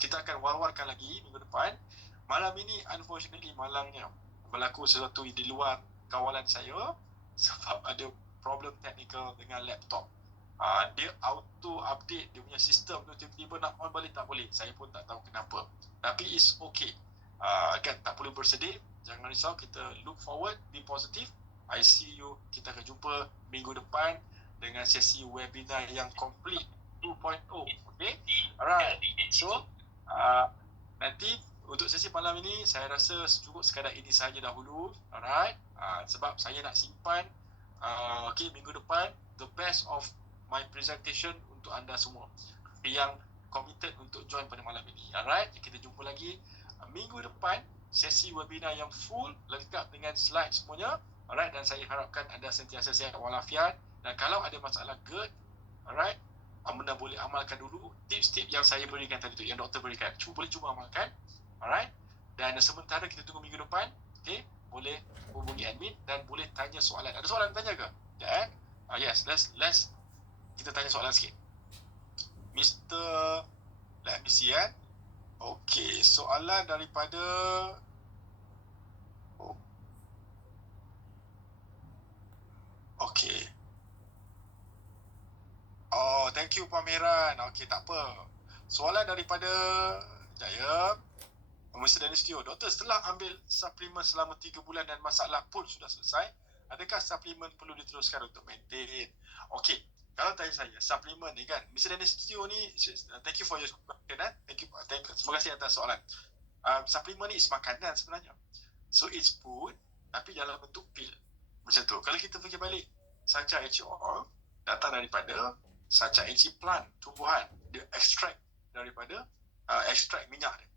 kita akan war-warkan lagi minggu depan. Malam ini unfortunately malangnya berlaku sesuatu di luar kawalan saya sebab ada problem teknikal dengan laptop. Dia auto update dia punya sistem tu, tiba-tiba nak on balik tak boleh. Saya pun tak tahu kenapa, tapi it's okay. Kan tak perlu bersedih, jangan risau, kita look forward, be positive. I see you, kita akan jumpa minggu depan dengan sesi webinar yang complete 2.0. Okay, alright. So nanti untuk sesi malam ini saya rasa cukup sekadar ini sahaja dahulu. Alright, sebab saya nak simpan minggu depan the best of my presentation untuk anda semua yang committed untuk join pada malam ini. Alright, kita jumpa lagi minggu depan, sesi webinar yang full lengkap dengan slide semuanya. Alright, dan saya harapkan anda sentiasa sihat walafiat Dan kalau ada masalah GERD, alright, anda boleh amalkan dulu tips-tips yang saya berikan tadi tu, yang doktor berikan. Boleh cuba amalkan, alright. Dan sementara kita tunggu minggu depan, okay, boleh hubungi admin dan boleh tanya soalan. Ada soalan tanya ke? Ya, yes, let's kita tanya soalan sikit. Mr. Let me see, okay, soalan daripada okay. Oh, thank you Pameran. Okay, tak apa. Soalan daripada Jaya. Mr. Dennis Teo, doktor, setelah ambil suplemen selama 3 bulan dan masalah pun sudah selesai, adakah suplemen perlu diteruskan untuk maintain? Okay, kalau tanya saya, suplemen ni kan, Mr. Dennis Teo ni, thank you for your question. Terima kasih atas soalan. Suplemen ni is makanan sebenarnya. So it's food, tapi dalam bentuk pil. Macam tu. Kalau kita fikir balik, Sacha HC oil datang daripada Sacha HC plant, tumbuhan. Dia extract daripada extract minyak dia.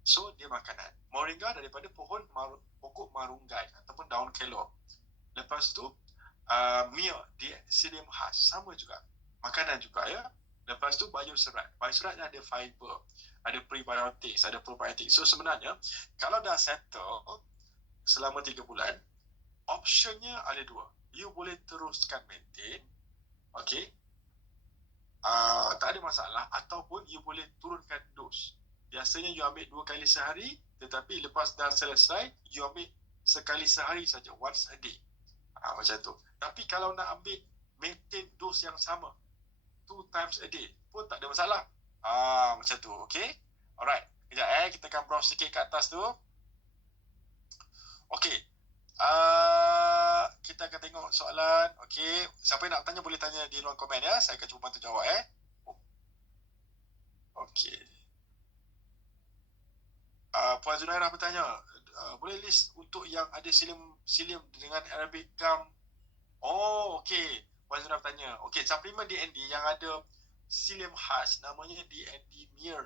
So dia makanan. Moringa daripada pokok marunggai ataupun daun kelor. Lepas tu mia, dia psyllium khas, sama juga. Makanan juga ya. Lepas tu bioserat. Bioseratnya ada fiber, ada prebiotics, ada probiotics. So sebenarnya kalau dah settle selama 3 bulan, optionnya ada 2. You boleh teruskan maintain, okay, tak ada masalah, ataupun you boleh turunkan dos. Biasanya you ambil 2 kali sehari, tetapi lepas dah selesai, you ambil sekali sehari saja, once a day. Macam tu. Tapi kalau nak ambil maintain dos yang sama, 2 times a day pun tak ada masalah. Macam tu, okay? Alright. Kejap kita akan browse sikit kat atas tu. Okay. Kita akan tengok soalan. Okay. Siapa yang nak tanya boleh tanya di ruang komen ya. Saya akan cuba bantu jawab Okay. Puan Zunairah bertanya, boleh list untuk yang ada psyllium dengan Arabic gum? Oh, okay. Puan Zunairah bertanya. Okay, suplemen DND yang ada psyllium khas namanya DND Mir.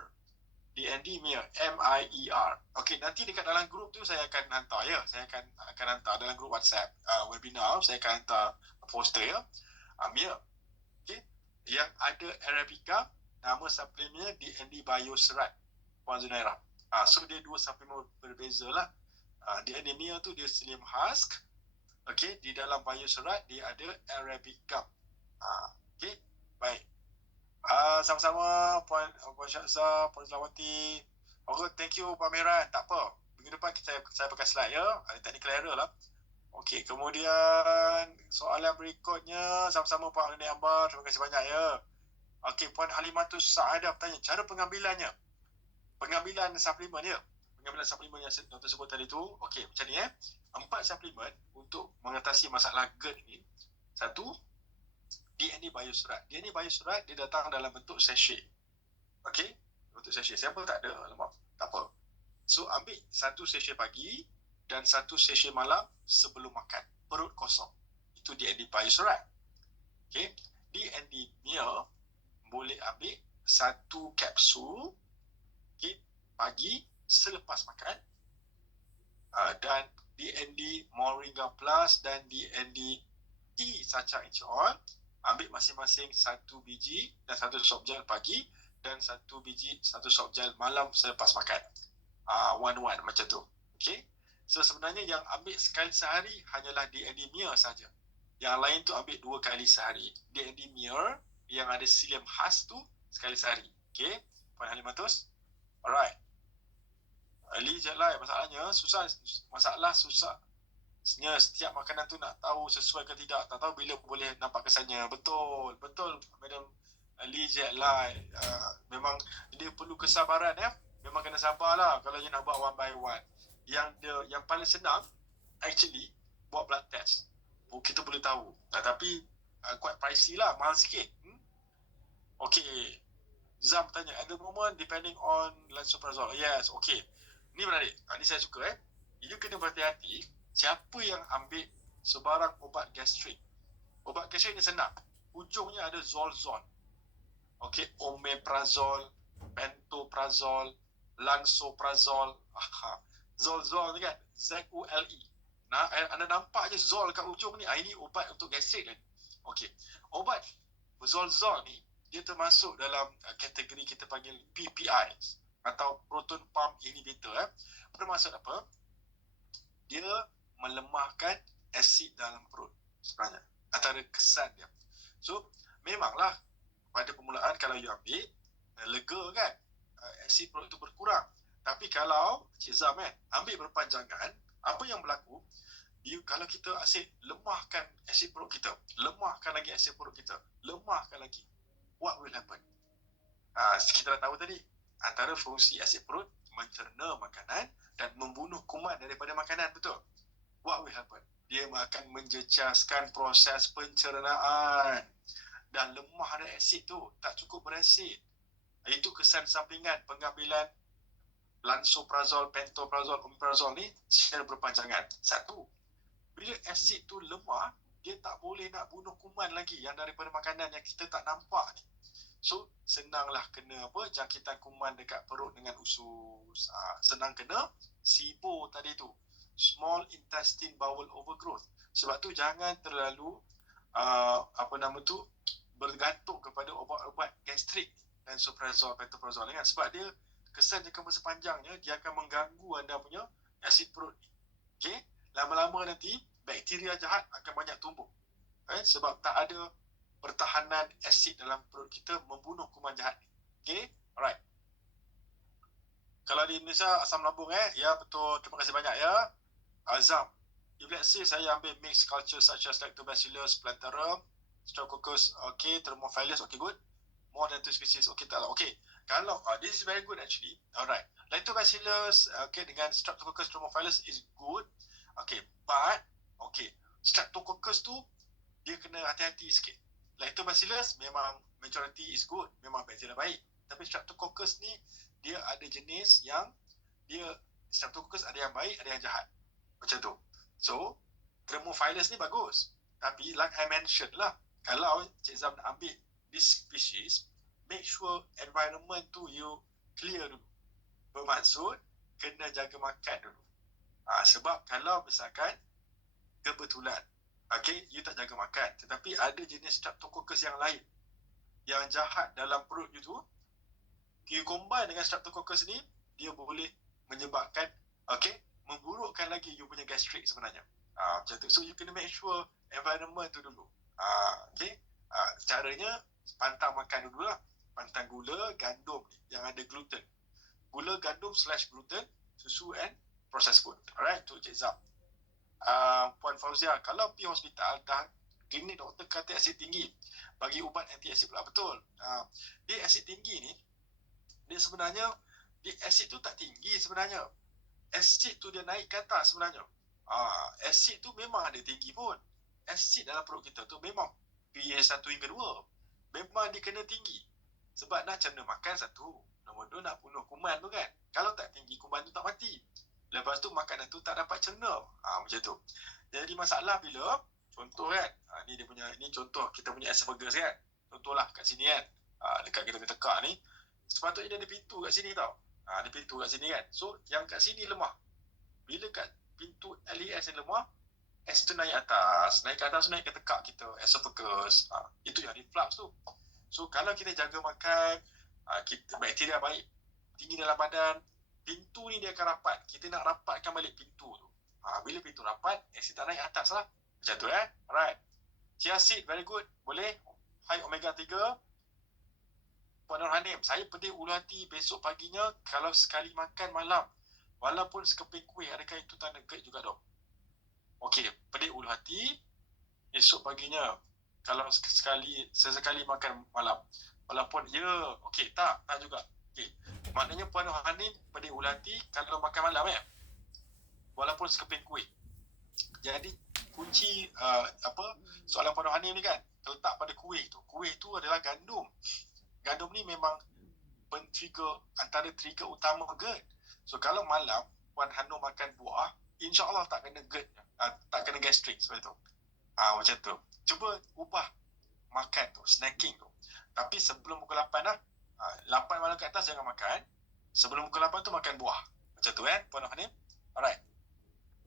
DND Mir, M-I-E-R. Okay, nanti dekat dalam grup tu saya akan hantar ya. Saya akan hantar dalam grup WhatsApp webinar. Saya akan hantar poster ya. Mir. Okay. Yang ada Arabica, nama suplemennya DND Bioserat. Puan Zunairah. So dia 2 suplemen berbeza lah. DND Mir tu dia psyllium husk. Okay, di dalam Bioserat dia ada Arabica. Okay, baik. Sama-sama Puan Syahzah, Puan Selawati. Okay, thank you Pameran. Tak apa, minggu depan saya pakai slide ya. Technical error lah. Okay, kemudian soalan berikutnya sama-sama Puan Alini Ambar. Terima kasih banyak ya. Okay, Puan Halimatus Saadah bertanya cara pengambilannya. Pengambilan suplemen ya. Pengambilan suplemen yang doktor sebut tadi tu. Okay, macam ni 4 suplemen untuk mengatasi masalah GERD ni. 1, DND Bioserat. DND Bioserat dia datang dalam bentuk sachet. Okey, bentuk sachet. Sampel tak ada, alamak, tak apa. So ambil 1 sachet pagi dan 1 sachet malam sebelum makan, perut kosong. Itu DND Bioserat. Okey, DND Mir boleh ambil 1 kapsul, okey, pagi selepas makan. Dan DND Moringa Plus dan DND Sacha HC Oil ambil masing-masing 1 biji dan 1 soft gel pagi dan 1 biji 1 soft gel malam selepas makan. One macam tu. Okay. So sebenarnya yang ambil sekali sehari hanyalah DND Mir saja. Yang lain tu ambil 2 kali sehari. DND Mir yang ada psyllium khas tu sekali sehari. Okay. Puan Halimatus. Alright. Ali je lah masalahnya susah. Setiap makanan tu nak tahu sesuai ke tidak, tak tahu bila boleh nampak kesannya. Betul Madam Ali Jet lah. Memang dia perlu kesabaran ya. Memang kena sabarlah kalau you nak buat one by one. Yang paling senang actually buat blood test. Kita boleh tahu. Tapi quite pricey lah, mahal sikit. Okay. Zam tanya, at the moment depending on lansoprazole. Yes, okay. Ni menarik. Ni saya suka You kena berhati-hati siapa yang ambil sebarang ubat gastrik. Ubat gastrik ni senang. Hujungnya ada zolzon. Okay, omeprazole, pantoprazole, lansoprazole. Zolzol ni kan, Z-O-L-E. Nah, anda nampak je zol kat hujung ni. Ini ubat untuk gastrik kan. Okey. Obat Zolzol ni dia termasuk dalam kategori kita panggil PPI atau proton pump inhibitor. Bermaksud apa? Dia melemahkan asid dalam perut sebenarnya, antara kesan dia. So memanglah pada permulaan kalau you ambil lega kan, asid perut itu berkurang. Tapi kalau Cik Zam ambil berpanjangan, apa yang berlaku, kalau kita asyik lemahkan asid perut kita, lemahkan lagi asid perut kita, lemahkan lagi, what will happen? Kita dah tahu tadi, antara fungsi asid perut mencerna makanan dan membunuh kuman daripada makanan, betul? What will happen? Dia akan menjejaskan proses pencernaan, dan lemah ada asid tu, tak cukup berasid. Itu kesan sampingan pengambilan lansoprazol, pantoprazol, omeprazol ni secara berpanjangan. Satu, bila asid tu lemah, dia tak boleh nak bunuh kuman lagi yang daripada makanan yang kita tak nampak ni. So, senanglah kena jangkitan kuman dekat perut dengan usus. Senang kena SIBO tadi tu, small intestine bowel overgrowth. Sebab tu jangan terlalu bergantung kepada obat-obat gastrik dan lansoprazol, pantoprazol kan, sebab dia kesan jangka masa panjangnya dia akan mengganggu anda punya asid perut. Okey, lama-lama nanti bakteria jahat akan banyak tumbuh. Sebab tak ada pertahanan asid dalam perut kita membunuh kuman jahat. Okey, alright. Kalau di Indonesia asam lambung ya betul. Terima kasih banyak ya. Azam. If let's say saya ambil mixed culture such as Lactobacillus plantarum, Streptococcus, okay, Thermophilus, okay, good. More than 2 species, okay, tak lah. Okay, kalau, this is very good actually. Alright, Lactobacillus, okay, dengan Streptococcus Thermophilus is good. Okay, but, okay, Streptococcus tu, dia kena hati-hati sikit. Lactobacillus memang majority is good, memang bakteria baik. Tapi Streptococcus ni, dia ada jenis yang, Streptococcus ada yang baik, ada yang jahat. Macam tu. So, Thermophilus ni bagus. Tapi, like I mentioned lah, kalau Cik Zam nak ambil this species, make sure environment tu you clear dulu. Bermaksud, kena jaga makan dulu. Sebab kalau misalkan kebetulan, okay, you tak jaga makan, tetapi ada jenis Streptococcus yang lain, yang jahat dalam perut you tu, you combine dengan Streptococcus ni, dia boleh menyebabkan, okay, memburukkan lagi you punya gastrik sebenarnya. Macam tu. So, you kena make sure environment tu dulu. Okay. Caranya, pantang makan dulu lah. Pantang gula, gandum yang ada gluten. Gula, gandum / gluten, susu and processed food. Alright, tu Cik Zam. Puan Fauzia, kalau pergi hospital dah klinik doktor kata asid tinggi, bagi ubat anti asid pula. Betul. Dia asid tinggi ni, dia sebenarnya, asid tu tak tinggi sebenarnya. Asid tu dia naik ke atas sebenarnya. Asid tu memang ada tinggi pun. Asid dalam perut kita tu memang pH 1 hingga 2. Memang dia kena tinggi. Sebab nak cerna makan satu. Nombor 2 nak bunuh kuman tu kan. Kalau tak tinggi, kuman tu tak mati. Lepas tu makanan tu tak dapat cerna. Macam tu. Jadi masalah bila, contoh kan, ni dia punya, ni contoh kita punya esophagus kan. Contohlah kat sini kan. Dekat kita tekak ni. Sepatutnya dia ada pintu kat sini tau. Ada pintu kat sini kan. So, yang kat sini lemah. Bila kat pintu LES yang lemah, S tu naik atas. Naik ke atas, naik ke tekak kita, esophagus. Itu yang reflux tu. So, kalau kita jaga makan, bakteria baik, tinggi dalam badan, pintu ni dia akan rapat. Kita nak rapatkan balik pintu tu. Bila pintu rapat, asid tak naik atas lah. Macam tu Alright. Chia seed, very good. Boleh. High omega 3. Puan Nur Hanim, saya pedih ulu hati besok paginya kalau sekali makan malam. Walaupun sekeping kuih, adakah itu tanda GERD juga dok? Okey, pedih ulu hati esok paginya kalau sesekali makan malam. Walaupun okey, tak juga. Okey. Maknanya Puan Nur Hanim pedih ulu hati kalau makan malam walaupun sekeping kuih. Jadi kunci soalan Puan Nur Hanim ni kan terletak pada kuih tu. Kuih tu adalah gandum. Gandum ni memang antara trigger utama GERD. So kalau malam Puan Hanum makan buah, insya-Allah tak kena GERD, tak kena gastrik seperti tu. Macam tu. Cuba ubah makan tu, snacking tu. Tapi sebelum pukul 8 lah, 8 malam ke atas jangan makan. Sebelum pukul 8 tu makan buah. Macam tu Puan Hanim. Alright.